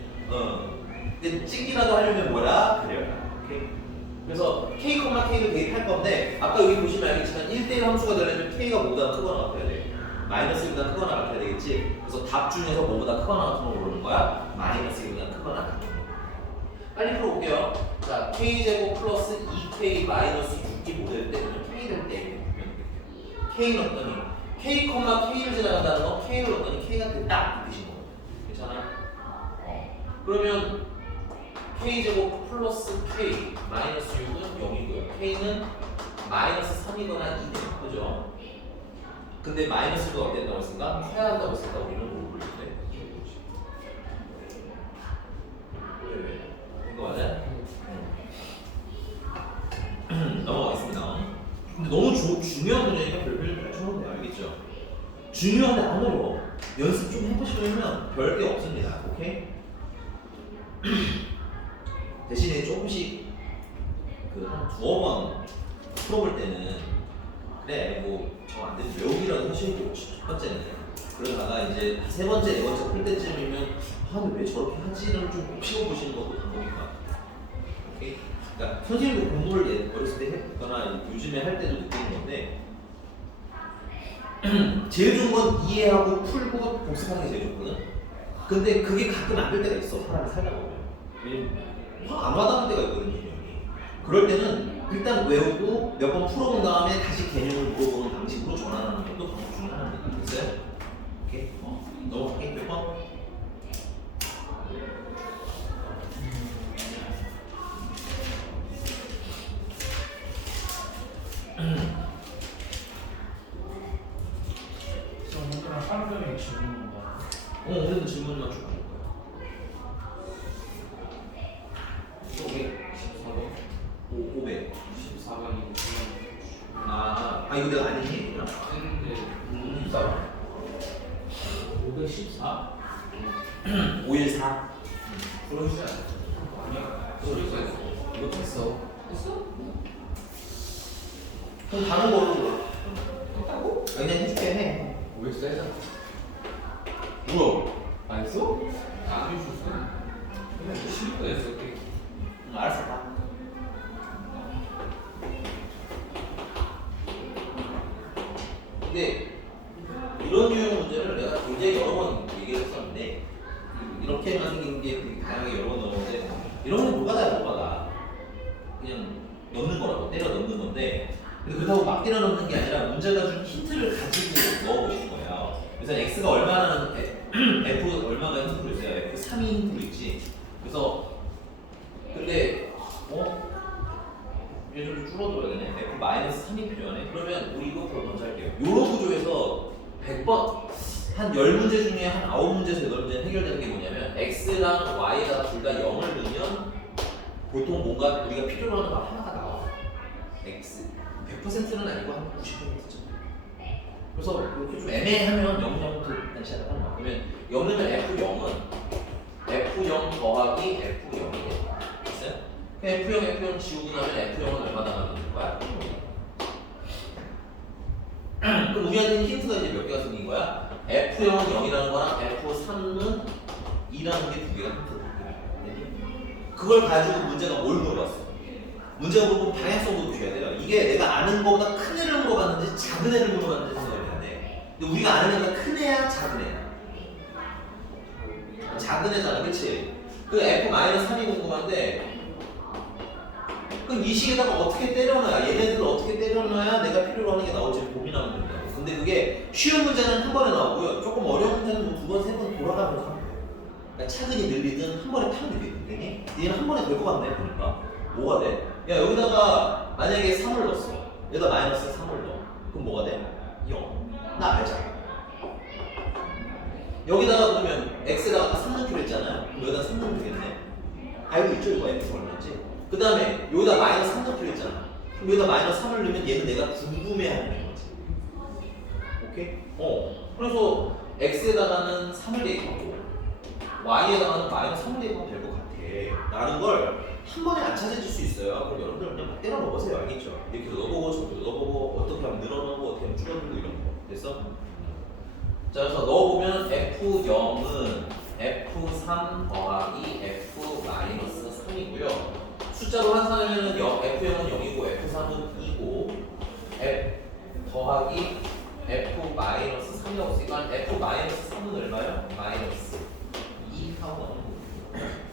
근데 찍기라도 하려면 뭐라? 그래요. 오케이? 그래서 K, K를 대입할 건데 아까 여기 보시면 알겠지만 1대1 함수가 되려면 K가 뭐보다 크거나 같아야 돼. 마이너스 1보다 크거나 같아야 되겠지. 그래서 답 중에서 뭐보다 크거나 같은 걸 고르는 거야? 마이너스 1보다 크거나 같은 거. 빨리 풀어볼게요. 자, K제곱 플러스 2K 마이너스 6이 모델 때 그러면 K 될 때 K는 어떠니? K, K를 지나간다는 건 K를 어떠니? K가 됐다 이 뜻인 거거든. 괜찮아요? 그러면 K제곱 플러스 K 마이너스 6은 0이고요. K는 마이너스 3이거나 2네. 그죠? 근데 마이너스가 어땠다고 했을까? 해야 한다고 했을까? 우리는 뭘 부를 때? 왜? 이거 맞아요? 넘어가겠습니다. 근데 너무 중요한 문제니까 별별 잘 쳐도 돼요. 알겠죠? 중요한데 안 어려워. 연습 좀 해보시면 별게 없습니다. 오케이? 대신에 조금씩 한 두어 번 풀어볼 때는 그래 뭐 저 안 되면 외우기라도 하시고 첫 번째는 그러다가 이제 세 번째 네 번째 풀 때쯤이면 아 근데 왜 저렇게 하지를 좀 곱씹어 보시는 것도 방법인 것 같아요. 오케이? 그러니까 선생님도 공부를 어렸을 때 했거나 요즘에 할 때도 느끼는 건데 제일 좋은 건 이해하고 풀고 복습하는 게 제일 좋거든. 근데 그게 가끔 안 될 때가 있어. 사람이 살다 보면. 왜냐면 안 와닿는 때가 있거든 개념이. 그럴 때는 일단 외우고 몇 번 풀어본 다음에 다시 개념을 물어보는 방식으로 전환하는 것도 방법 중에 하나입니다. 됐어요? 오케이? 넘어갈게. 몇 번? 오늘은 하루 종일 질문 건가? 오늘은 질문만 쭉 가볼 거야. 500. 14번이고 이거 내가 아닌 얘기구나. 했는데 514? 514. 풀어주지 않았어? 아니야. 풀어주지 않았어. 이거 했어. 했어? 그럼 다른 걸로. 했다고? 그냥 해줄게 해. 500 세잖아. 뭐야? 안 했어? 안 해줬어. 그냥 10분 했어. 알았어. 봐. 근데 이런 유형 문제를 내가 굉장히 여러 번 얘기를 했었는데 이렇게만 생긴 게 되게 다양하게 여러 번 넣었는데 이런 게 뭐가 다야 뭐가 다 그냥 넣는 거라고 때려 넣는 건데 근데 그렇다고 막 때려 넣는 게 아니라 문제가 준 힌트를 가지고 넣어보신 거예요. 그래서 x가 얼마나 f 얼마가 힌트로 있어요. f 3이 힌트로 있지. 그래서 근데 이게 좀 줄어들어야 되네. f-3이 필요하네. 그러면 우리 이거부터 먼저 할게요. 요런 구조에서 100번 한 10문제 중에 한 9문제에서 8문제 해결되는 게 뭐냐면 x랑 y가 둘 다 0을 넣으면 보통 뭔가 우리가 필요로 하는 거 하나가 나와. x 100%는 아니고 한 90% 정도. 그래서 이렇게 좀 애매하면 0부터 일단 시작을 하는 거야. 그러면 0 넣으면 f0 더하기 f0이 돼. 됐어요? F0 지우고 나면 F0은 얼마나 남는 거야? 그럼 우리한테는 힌트가 이제 몇 개가 생긴 거야? F0은 0이라는 거랑 F3은 2라는 게 두 개가 힌트거든. 그걸 가지고 문제가 뭘 물어봤어? 문제가 물어보면 방향성도 보셔야 돼요. 이게 내가 아는 거보다 큰 애를 물어봤는지 작은 애를 물어봤는지 생각을 해야 돼. 근데 우리가 아는 애가 큰 애야 작은 애야? 작은 애잖아, 그치? 그 F-3이 궁금한데 그럼 이 식에다가 어떻게 때려넣어야 얘네들을 어떻게 때려넣어야 내가 필요로 하는 게 나올지 고민하면 된다고. 근데 그게 쉬운 문제는 한 번에 나오고요. 조금 어려운 문제는 두 번, 세 번 돌아가면서 하면 돼요. 그러니까 차근히 늘리든 한 번에 탁 늘리든 되니? 얘는 한 번에 될 것 같네 보니까. 뭐가 돼? 야 여기다가 만약에 3을 넣었어. 여기다 마이너스 3을 넣어. 그럼 뭐가 돼? 0. 나 알잖아. 여기다가 그러면 x에다가 3 넣기로 했잖아요. 그럼 여기다 3 넣으면 되겠네. 알고 있죠 이거 x 얼마인지? 그 다음에 여기다 마이너스 3 넣기로 했잖아. 그럼 여기다 마이너스 3을 넣으면 얘는 내가 궁금해하는 거지. 오케이? 그래서 x에다가는 3을 대입하고 y에다가는 마이너스 3을 대입하면 될 것 같아. 라는 걸 한 번에 안 찾아질 수 있어요. 그럼 여러분들 그냥 막 때려 넣어보세요. 알겠죠? 이렇게 넣어보고 저렇게 넣어보고 어떻게 하면 늘어나고 어떻게 하면 줄어들고 이런 거. 됐어? 자 그래서 넣어보면 F0은 F3 더하기 F 마이너스 3이고요. 숫자로 환산하면 F0은 0이고 F3은 2고 F 더하기 F 마이너스 3이라고 쓰니까 F 마이너스 3은 얼마요? 마이너스 2 하고 나오는 거예요.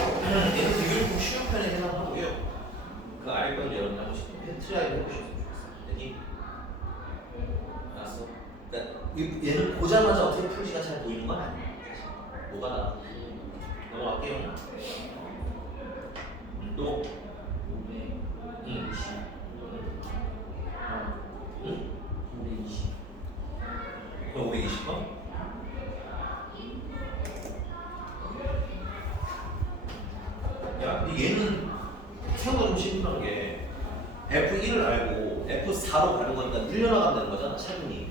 얘는 되게 좀 쉬운 편에 해당하고요. 그 아래 건 여러분 한 번씩 트라이 해보셨으면 좋겠어요. 여기 알았어. 그러니까 얘는 보자마자 어떻게 풀지가 잘 보이는 건 아니에요. 사실. 뭐가 나? 넘어갈게요. 또 520. 응? 520. 그럼 520번? 야, 근데 얘는 생각보다 좀 심플한 게 F1을 알고 F4로 가는 거니까 늘려나간다는 거잖아, 차근히.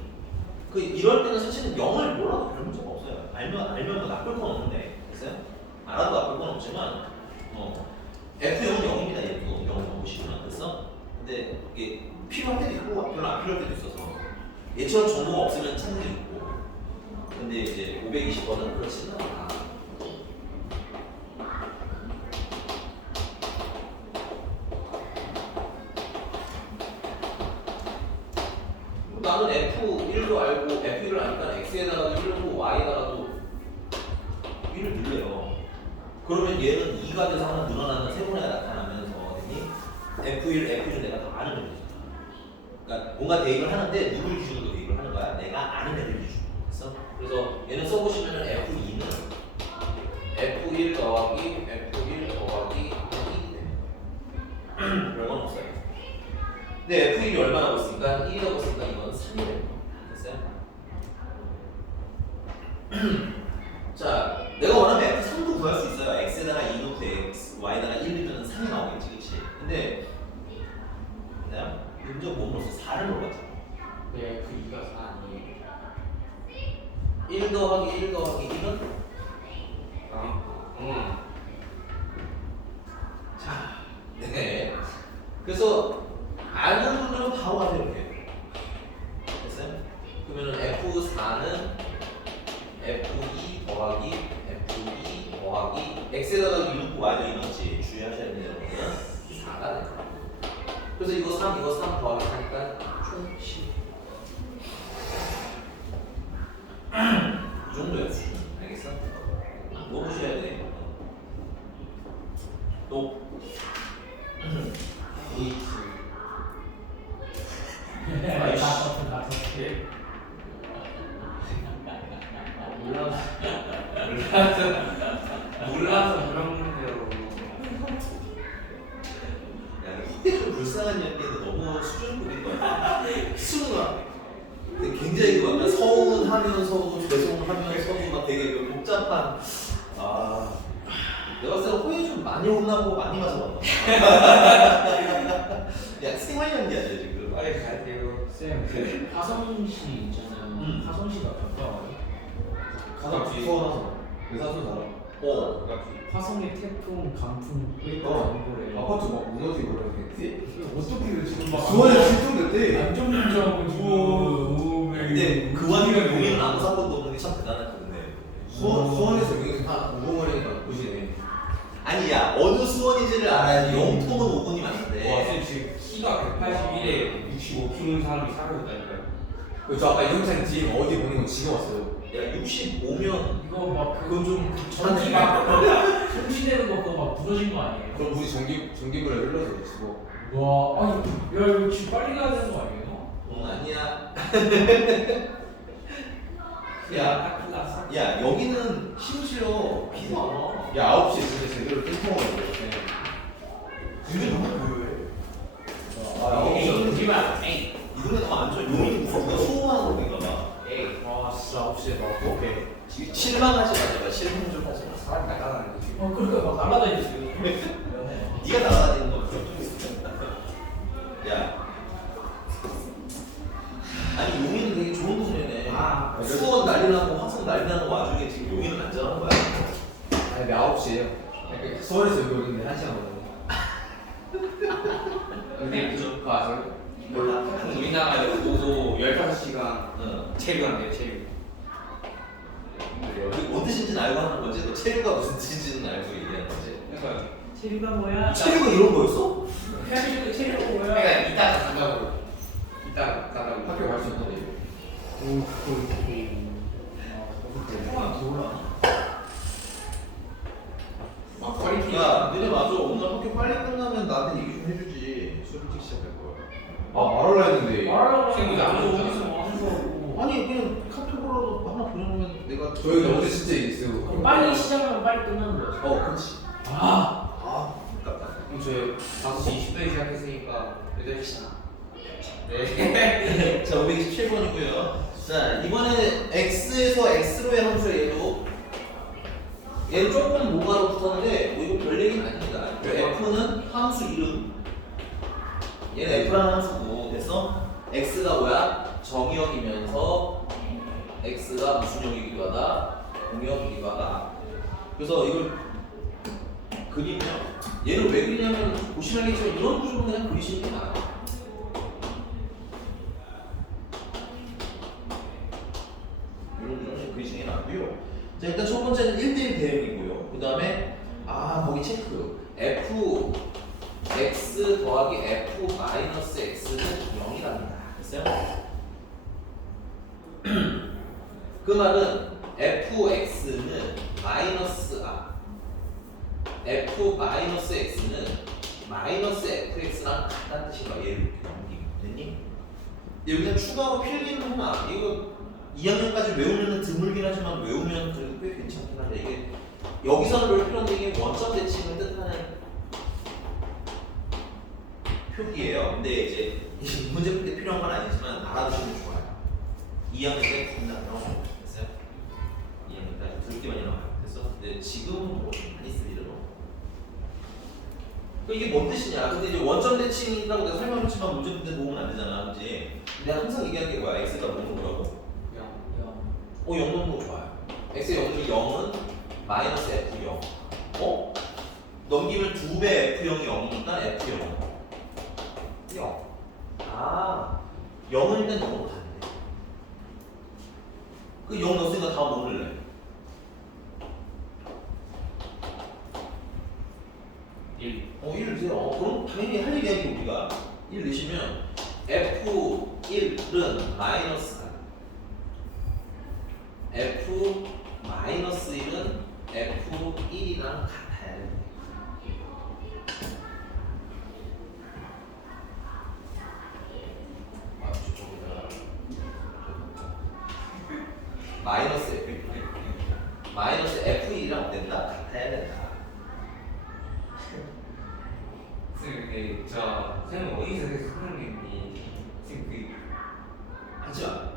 그 이럴 때는 사실은 0을 몰라도 별 문제가 없어요. 알면 뭐 나쁠 건 없는데, 됐어요? 알아도 나쁠 건 없지만, F0은 0입니다. 얘도 0을 보시면 됐어? 근데 이게 필요할 때도 있고 별로 안 필요할 때도 있어서 얘처럼 정보가 없으면 찾는 게 있고. 근데 이제 520번은 그렇지는 않아. 나는 F1도 알고 F1을 아니까 X에다가도 1을 Y에다가도 1을 늘려요. 그러면 얘는 2가 돼서 하나 늘어나는 세분해가 나타나면서 F1, F2를 내가 다 아는 애들이잖아. 그러니까 뭔가 대입을 하는데 누굴 기준으로 대입을 하는 거야? 내가 아는 애들 기준으로. 그래서 얘는 써보시면은 F2는 F1 더하기 F1 더하기 1이 돼요. 별건 없어요. 근데 F1이 얼마나 있으니까 1이라고 했으니까 이건 3이 돼요. 됐어요? 자, 내가 원하면 F3도 구할 수 있어요. X에다가 2 넣고 X, Y에다가 1 넣으면 3이 나오겠지, 그치? 근데 내가 문제 몸으로서 4를 물어봤잖아. 네, 그 2가 4 아니에요. 1 더하기 1 더하기 1은? 자, 네. 그래서 아는 분들은 바로 가세요, 이렇게. 됐어요? 그러면은 F4는 F2 더하기 F2 더하기 X에다가 2 넣고 Y도 2 넣지. 주의하셔야 되는 여러분은 4가 돼요. 그래서 이거 3 더하기 하니까 총 10. 이 정도야 수준. 알겠어? 뭐 보셔야 돼? 또 아이씨. 나 몰라서 그런데요. 야, 이때 좀 불쌍한 연기는 너무 수준급인 거야. 수능아. 근데 굉장히 그 막 서운하면서도 죄송하면서도 막 되게 그 복잡한 내가 봤을 때 호에 좀 많이 혼나고 많이 맞아봤나. 야 생활 연기야 지금. 빨리 가야 돼요. 쌤, 화성시 있잖아요. 음. 화성시가 가까워요. 가장 무서워서 의사소 살아. 화성의 태풍, 강풍, 어. 강보래. 아파트 막 무너지고 그러겠지? 어떻게 지금 막 수원에 실종됐대. 안전문제하고 지금. 근데 그 와중에 용인은 아무 사건도 없는 게 참 대단했거든요. 수원에서 여기 다 우공거리니까 보시네. 아니야 어느 수원인지를 알아야지 영통은 5분이 맞는데. 와, 쌤 지금 키가 181에 65 키는 사람이 사라졌다니까요. 저 아까 영상 지금 어디 보는 거 지금 왔어요. 야 65면 이거 막 그건 좀 전기 막 통신되는 거 그거 막 부서진 거 아니에요? 그럼 물이 전기물에 흘러서 죽어. 와, 아니, 야 이거 지금 빨리 가야 되는 거 아니에요? 아니야. 야, 야 여기는 심지어 비도 안 와. 야 9시에 진짜 제대로 띵통을 해. 근데 너무 고요해. 이거 안 돼. 이 동네 너무 안 좋아. 용인이 무슨 누가 소음하는 건가 봐. 에이, 와, 진짜 9시에 막 오케이. 지금 실망하지 마세요. 실망 좀 하지 마. 사람이 날아다니는 지금. 그러니까 막 날라다니지. 네가 날아다니는 거 같아. 야. 아니 용인은 되게 좋은 동네네. 수원 난리 나고 화성 난리 나는 와중에 지금 용인은 안전한 거야. 아니 근데 9시에요. 수원에서 여기 오는데 1시간 걸려. 근데 그거 아세요? 몰라. 우리나라에 오고 15시간 응. 체류한대요, 체류. 그게 뭔 뜻인지는 알고 하는 거지. 너 체류가 무슨 뜻인지는 알고 얘기하는 거지. 그러니까 체류가 뭐야? 체류가 이런 거였어? 체류가 뭐야? 그러니까 이따가 간다고. 이따가 간다고. 학교 갈 수 있는데. 오, 태풍아 겨울아. 막 거리끼리. 야, 너네 맞아. 오늘 학교 빨리 끝나면 나한테 얘기 좀 해주지. 수업 일찍 시작할 거야. 말하려 했는데. 말하려고 친구들 안 하는데 오죠. 어디서 와서 아니 그냥 카톡으로라도 하나 보내면 내가 저희 어제 진짜 얘기했어요. 빨리 시작하면 빨리 끝나는 거지. 그렇지. 아, 아깝다. 그럼 저희 5시 20분에 시작했으니까 8시잖아. 네. 자, 527번이고요. 자, 이번에 x에서 x로의 함수의 얘는 조금 모가로 붙었는데 뭐 이거 별 얘기는 아닙니다. f는 함수 이름. 얘는 f라는 함수고 됐어? x가 뭐야? 정의역이면서 x가 무슨 역이기도 하다? 공역이기도 하다. 그래서 이걸 그리면 얘를 왜 그리냐면 보시면 알겠지만 이런 구조로 그냥 그리시는 게 나아요. 이런 구조는 그리시는 게 나고요. 자, 일단 첫 번째는 1대1 대응이고요. 그 다음에 거기 체크. f x 더하기 f 마이너스 x는 0이랍니다. 됐어요? 그 말은 fx는 마이너스 f 마이너스 x는 마이너스 fx랑 같다는 뜻인가? 얘를 됐니? 여기다 추가로 필기를 하나. 이거 2학년까지 외우면 드물긴 하지만 외우면 그래도 꽤 괜찮긴 한데 이게 여기서는 볼 필요한데 이게 원점 대칭을 뜻하는 표기예요. 근데 이제 이 문제 풀 때 필요한 건 아니지만 알아두시면 좋아요. 2학년 때 겁나 나오죠. 됐어요? 2학년 때 들기만이 나와요. 그래서 근데 지금은 뭐 많이 쓸 일은 없고. 이게 뭔 뜻이냐? 근데 이제 원점 대칭이라고 내가 설명했지만 문제 풀 때 도움은 안 되잖아, 그렇지? 내가 항상 얘기하는 게 뭐야? x가 뭐라고? 0 넣는 거 좋아요. x의 0은 0은 마이너스 f 0. 넘기면 2배 f0이 0이니까 f 0. 0. 0은 일단 0으로 가는데. 그 0 넣었으니까 다음 뭐 넣을래? 1. 1 넣으세요. 그럼 당연히 할 일이야, 이거 우리가. 1 넣으시면 f1은 마이너스다. f 마이너스 1은 f1이랑 같아야 돼. 마이너스 f1이랑 어땠다? 같아야 된다. 선생님, 저 선생님 어디서 선생님이 지금 하지 마.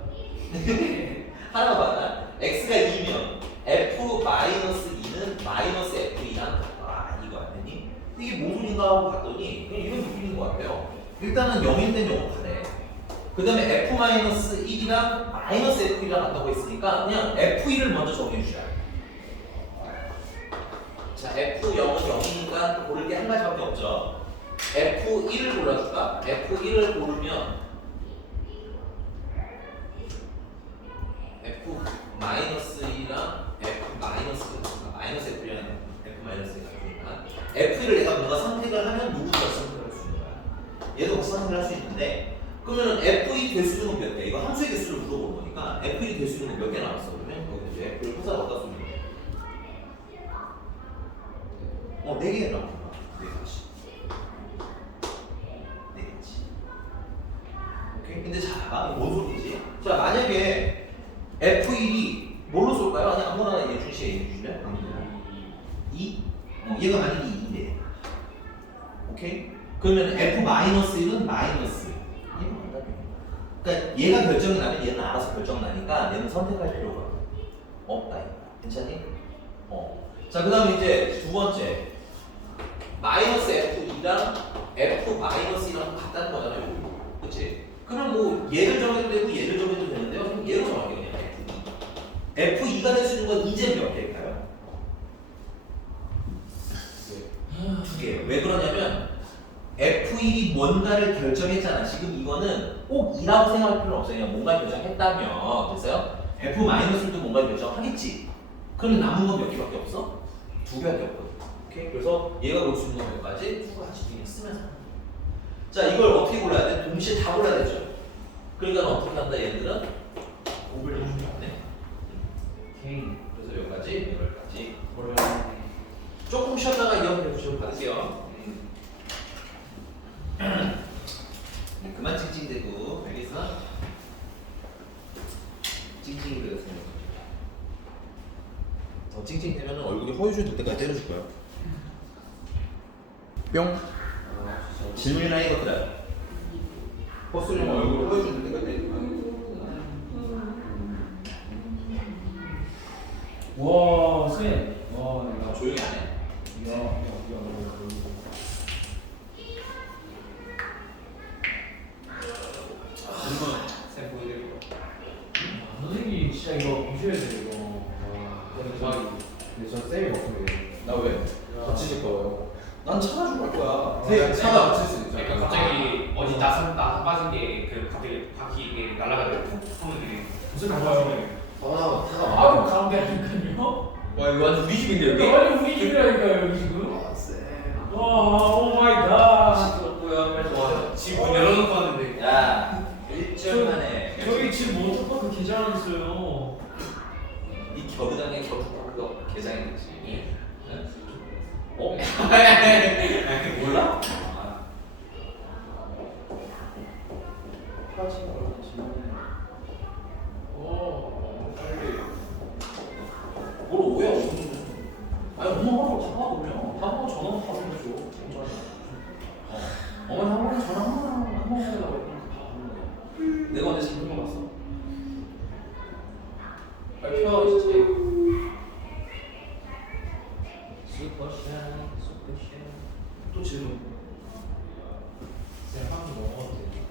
하나 봐라. x가 2면 f 마이너스 2는 마이너스 f2랑 같다. 이거 아니니? 이게 뭔 소린가 하고 봤더니 그냥 이런 느낌인 것 같아요. 일단은 0인데 0은 가네. 그 다음에 f 마이너스 1이랑 마이너스 f2랑 같다고 했으니까 그냥 f1을 먼저 정해 주셔야 돼. 자, f0은 0이니까 고를 게 한 가지밖에 없죠. f1을 골라줄까? f1을 고르면 f 마이너스 2랑 f 마이너스 마이너스 f랑 f 마이너스 2가 f를 내가 뭔가 선택을 하면 누구가 선택을 할 수 있는 거야. 얘도 같이 선택을 할 수 있는데 그러면 f2 개수는 몇 개? 이거 함수의 개수를 물어보는 거니까 f1 개수는 몇 개 나왔어? 그러면 여기 이제 f를 회사를 어디다 쏘는 거야? 4개 나왔구나. 4개지. 4개지. 오케이? 근데 자, 뭔 소리지? 자, 만약에 F1이 뭘로 쏠까요? 그냥 아무거나 예준씨 얘기해 주실래요? 2? 얘가 만약에 2인데 오케이? 그러면 F-1은 마이너스 그러니까 얘가 결정이 나면 얘는 알아서 결정 나니까 얘는 선택할 필요가 없다. 괜찮니? 자, 그 다음에 이제 두 번째 마이너스 F2랑 F-1이랑 같다는 거잖아요. 그치? 그러면 뭐 얘를 정해도 되고 얘를 정해도 되는데요. 그럼 얘로 정할게요. 그냥 F2. F2가 될 수 있는 건 이제 몇 개일까요? 2개. 왜 그러냐면 F1이 뭔가를 결정했잖아. 지금 이거는 꼭 2라고 생각할 필요는 없어요. 그냥 뭔가 결정했다면 됐어요? F-도 뭔가 결정하겠지. 그러면 남은 건 몇 개밖에 없어? 2개밖에 없거든. 오케이? 그래서 얘가 볼 수 있는 건 몇 가지? 2 가지 그냥 쓰면서. 자, 이걸 어떻게 골라야 돼? 동시에 다 골라야 되죠. 그러니까 어떻게 한다? 얘들은 곱을 해주면 안 돼. 오케이. 그래서 여기까지, 여기까지. 조금 쉬었다가 이어서 주시면 받으세요. 그만 찡찡대고, 알겠어? 찡찡대세요. 더 찡찡대면 얼굴이 허유줄 될 때까지 때려줄 거야. 뿅. 질문이나 이것들아. 헛소리는 얼굴 허유줄 될 때까지 때려줄 거야. 와, 쌤. 와, 내가 조용히 안 해. 질문 쌤 보여드릴게요. 선생님 진짜 이거 보셔야 돼요, 이거. 대박이. 근데 저 쌤이 없으면 나 왜? 다치실 거예요. 난 찾아주고 갈 거야. 쌤 차가 다칠 수 있죠. 그러니까 갑자기 어디 나사 빠진 게 그 갑자기 바퀴 이게 날아가는 소문이 무슨 거예요? 타가 바로 가운데 하니까요. 와 이거 완전 우리 집인데 여기? 완전 우리 집이라니까요, 여기 지금. 아 쌤. 와, 오 마이 갓. 시끄럽고요. 그래서 집문 열어놓고 왔는데 야, 1절 만에. 저기 지금 모터파크 개장하는 몰라? 뭘 오해 없는 아니 엄마가 다 그러면 다 한번 전화 받으면 되죠. 어머니 한 번에 전화 한번 해달라고 했더니 내가 언제 잘못 봤어? 빨리 펴 진짜. 슈퍼샤. 또 질문. 쌤 한번 넘어가도 돼요?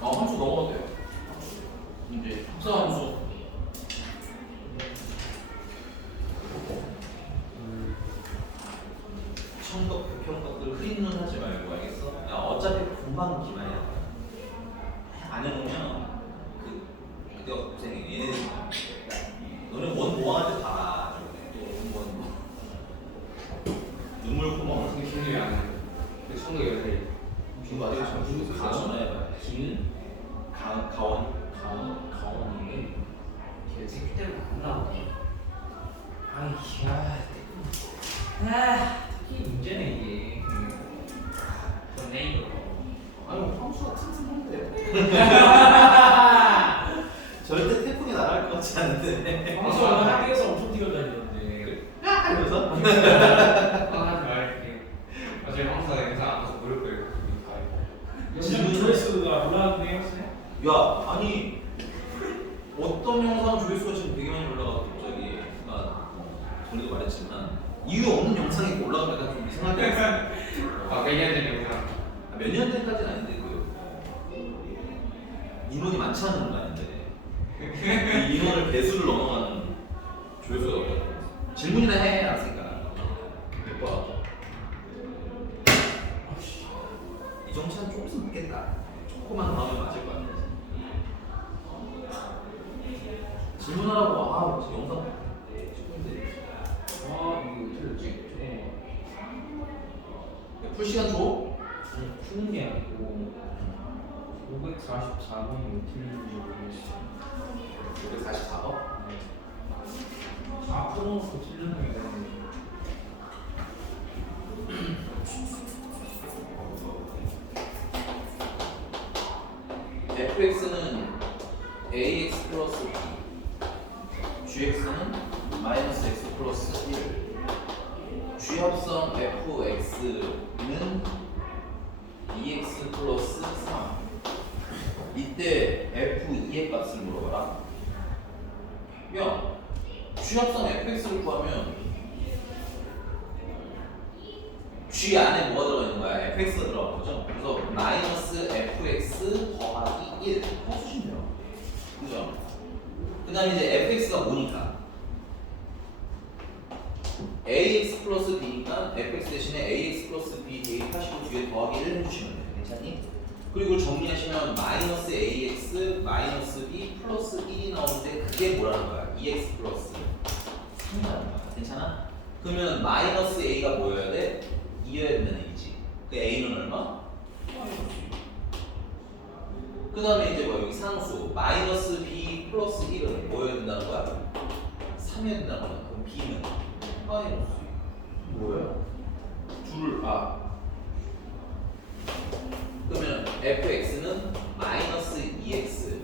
함수 넘어가도 돼요. 이제 합성함수. 청각, 백형각들 흐린 눈 하지 말고 알겠어? 야 어차피 금방 기만이야. 안 해놓으면 그때가 고생해. 얘네들 너는 원 모아한테 봐라. 또원 눈물 구멍. 무슨 기능이 안 해. 근데 청도 열해. 지금 아직 잘 모르겠어. 전화해봐. 길? 가원. 가원이 걔 새끼 때문에 안 나오네. 아이 야. 특히 문제네 이게. 그럼 네이버. 아니 함수가 튼튼한데. 절대 태풍이 날아갈 것 같지 않은데. 방송은 학교에서 엄청 뛰어다니는데. 하면서. 아, 말할게. 나중에 항상 영상 안 봐서 모를 거예요. 연장 조회수가 올라가네요, 쌤. 야 아니 어떤 영상 조회수가 지금 되게 많이 올라가고 갑자기 그러니까 전에도 말했지만 이유 없는 영상이 올라가면 좀 이상하게 아, 매년 전 영상. 몇 년 전까지는 아닌데 그 인원이 많지 않은 공간인데 그 인원을 배수를 넘어가는 조회수가 없거든. 질문이나 해 알았으니까 몇 번. 이 정치는 조금 있으면 맞겠다. 조금만 더 하면 맞을 것 같아. 질문하라고 영상 찍는데 아, 이거 어떻게 됐지? 풀 시간 줘? 푸는 게 아니고 544번이 왜 틀린지 모르겠어. 544번? 다 풀어놓고 틀리는 게 되는데. fx는 ax 플러스 b, gx는 마이너스 x 플러스 1, g합성 fx는 2x 플러스 3. 이때 f2의 값을 물어봐라. 야, g합성 fx를 구하면 g 안에 뭐가 들어가 있는 거야? fx가 들어간 거죠? 그래서 마이너스 fx 더하기 1 해주시면 돼요. 그죠? 그 다음에 이제 fx가 뭐니까? ax 플러스 b니까 fx 대신에 ax 플러스 b 대입하시고 뒤에 더하기 1 해주시면 돼요. 괜찮니? 그리고 정리하시면 마이너스 ax 마이너스 b 플러스 1이 나오는데 그게 뭐라는 거야? 2x 플러스 3이라는 거야. 괜찮아? 그러면 마이너스 a가 뭐여야 돼? 2여야 된다는 얘기지. 그 a는 얼마? 그 다음에 이제 뭐 여기 상수 마이너스 b 플러스 1은 뭐여야 된다는 거야? 3여야 된다는 거야. 그럼 b는 마이너스 뭐야? 그러면 fx는 마이너스 2x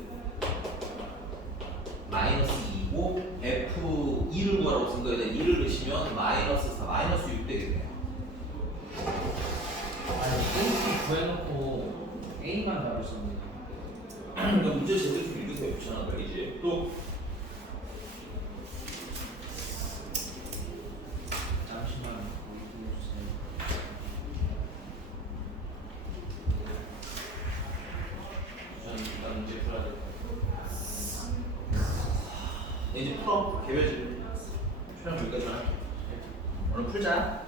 마이너스 2고 f2를 구하라고 쓴 거에다 2를 넣으시면 마이너스 4 마이너스 6 되겠네요. 아니, A 구해놓고 A만 답을 썼네. 그러니까 문제 제대로 좀 읽으세요. 귀찮아 말이지. 또 잠시만 보여주세요. 저는 일단 문제 풀어야 될 것 같아요. 이제 풀어. 개별질. 촬영 여기까지 할게. 오늘 풀자.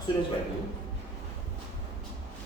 소리하지 말고.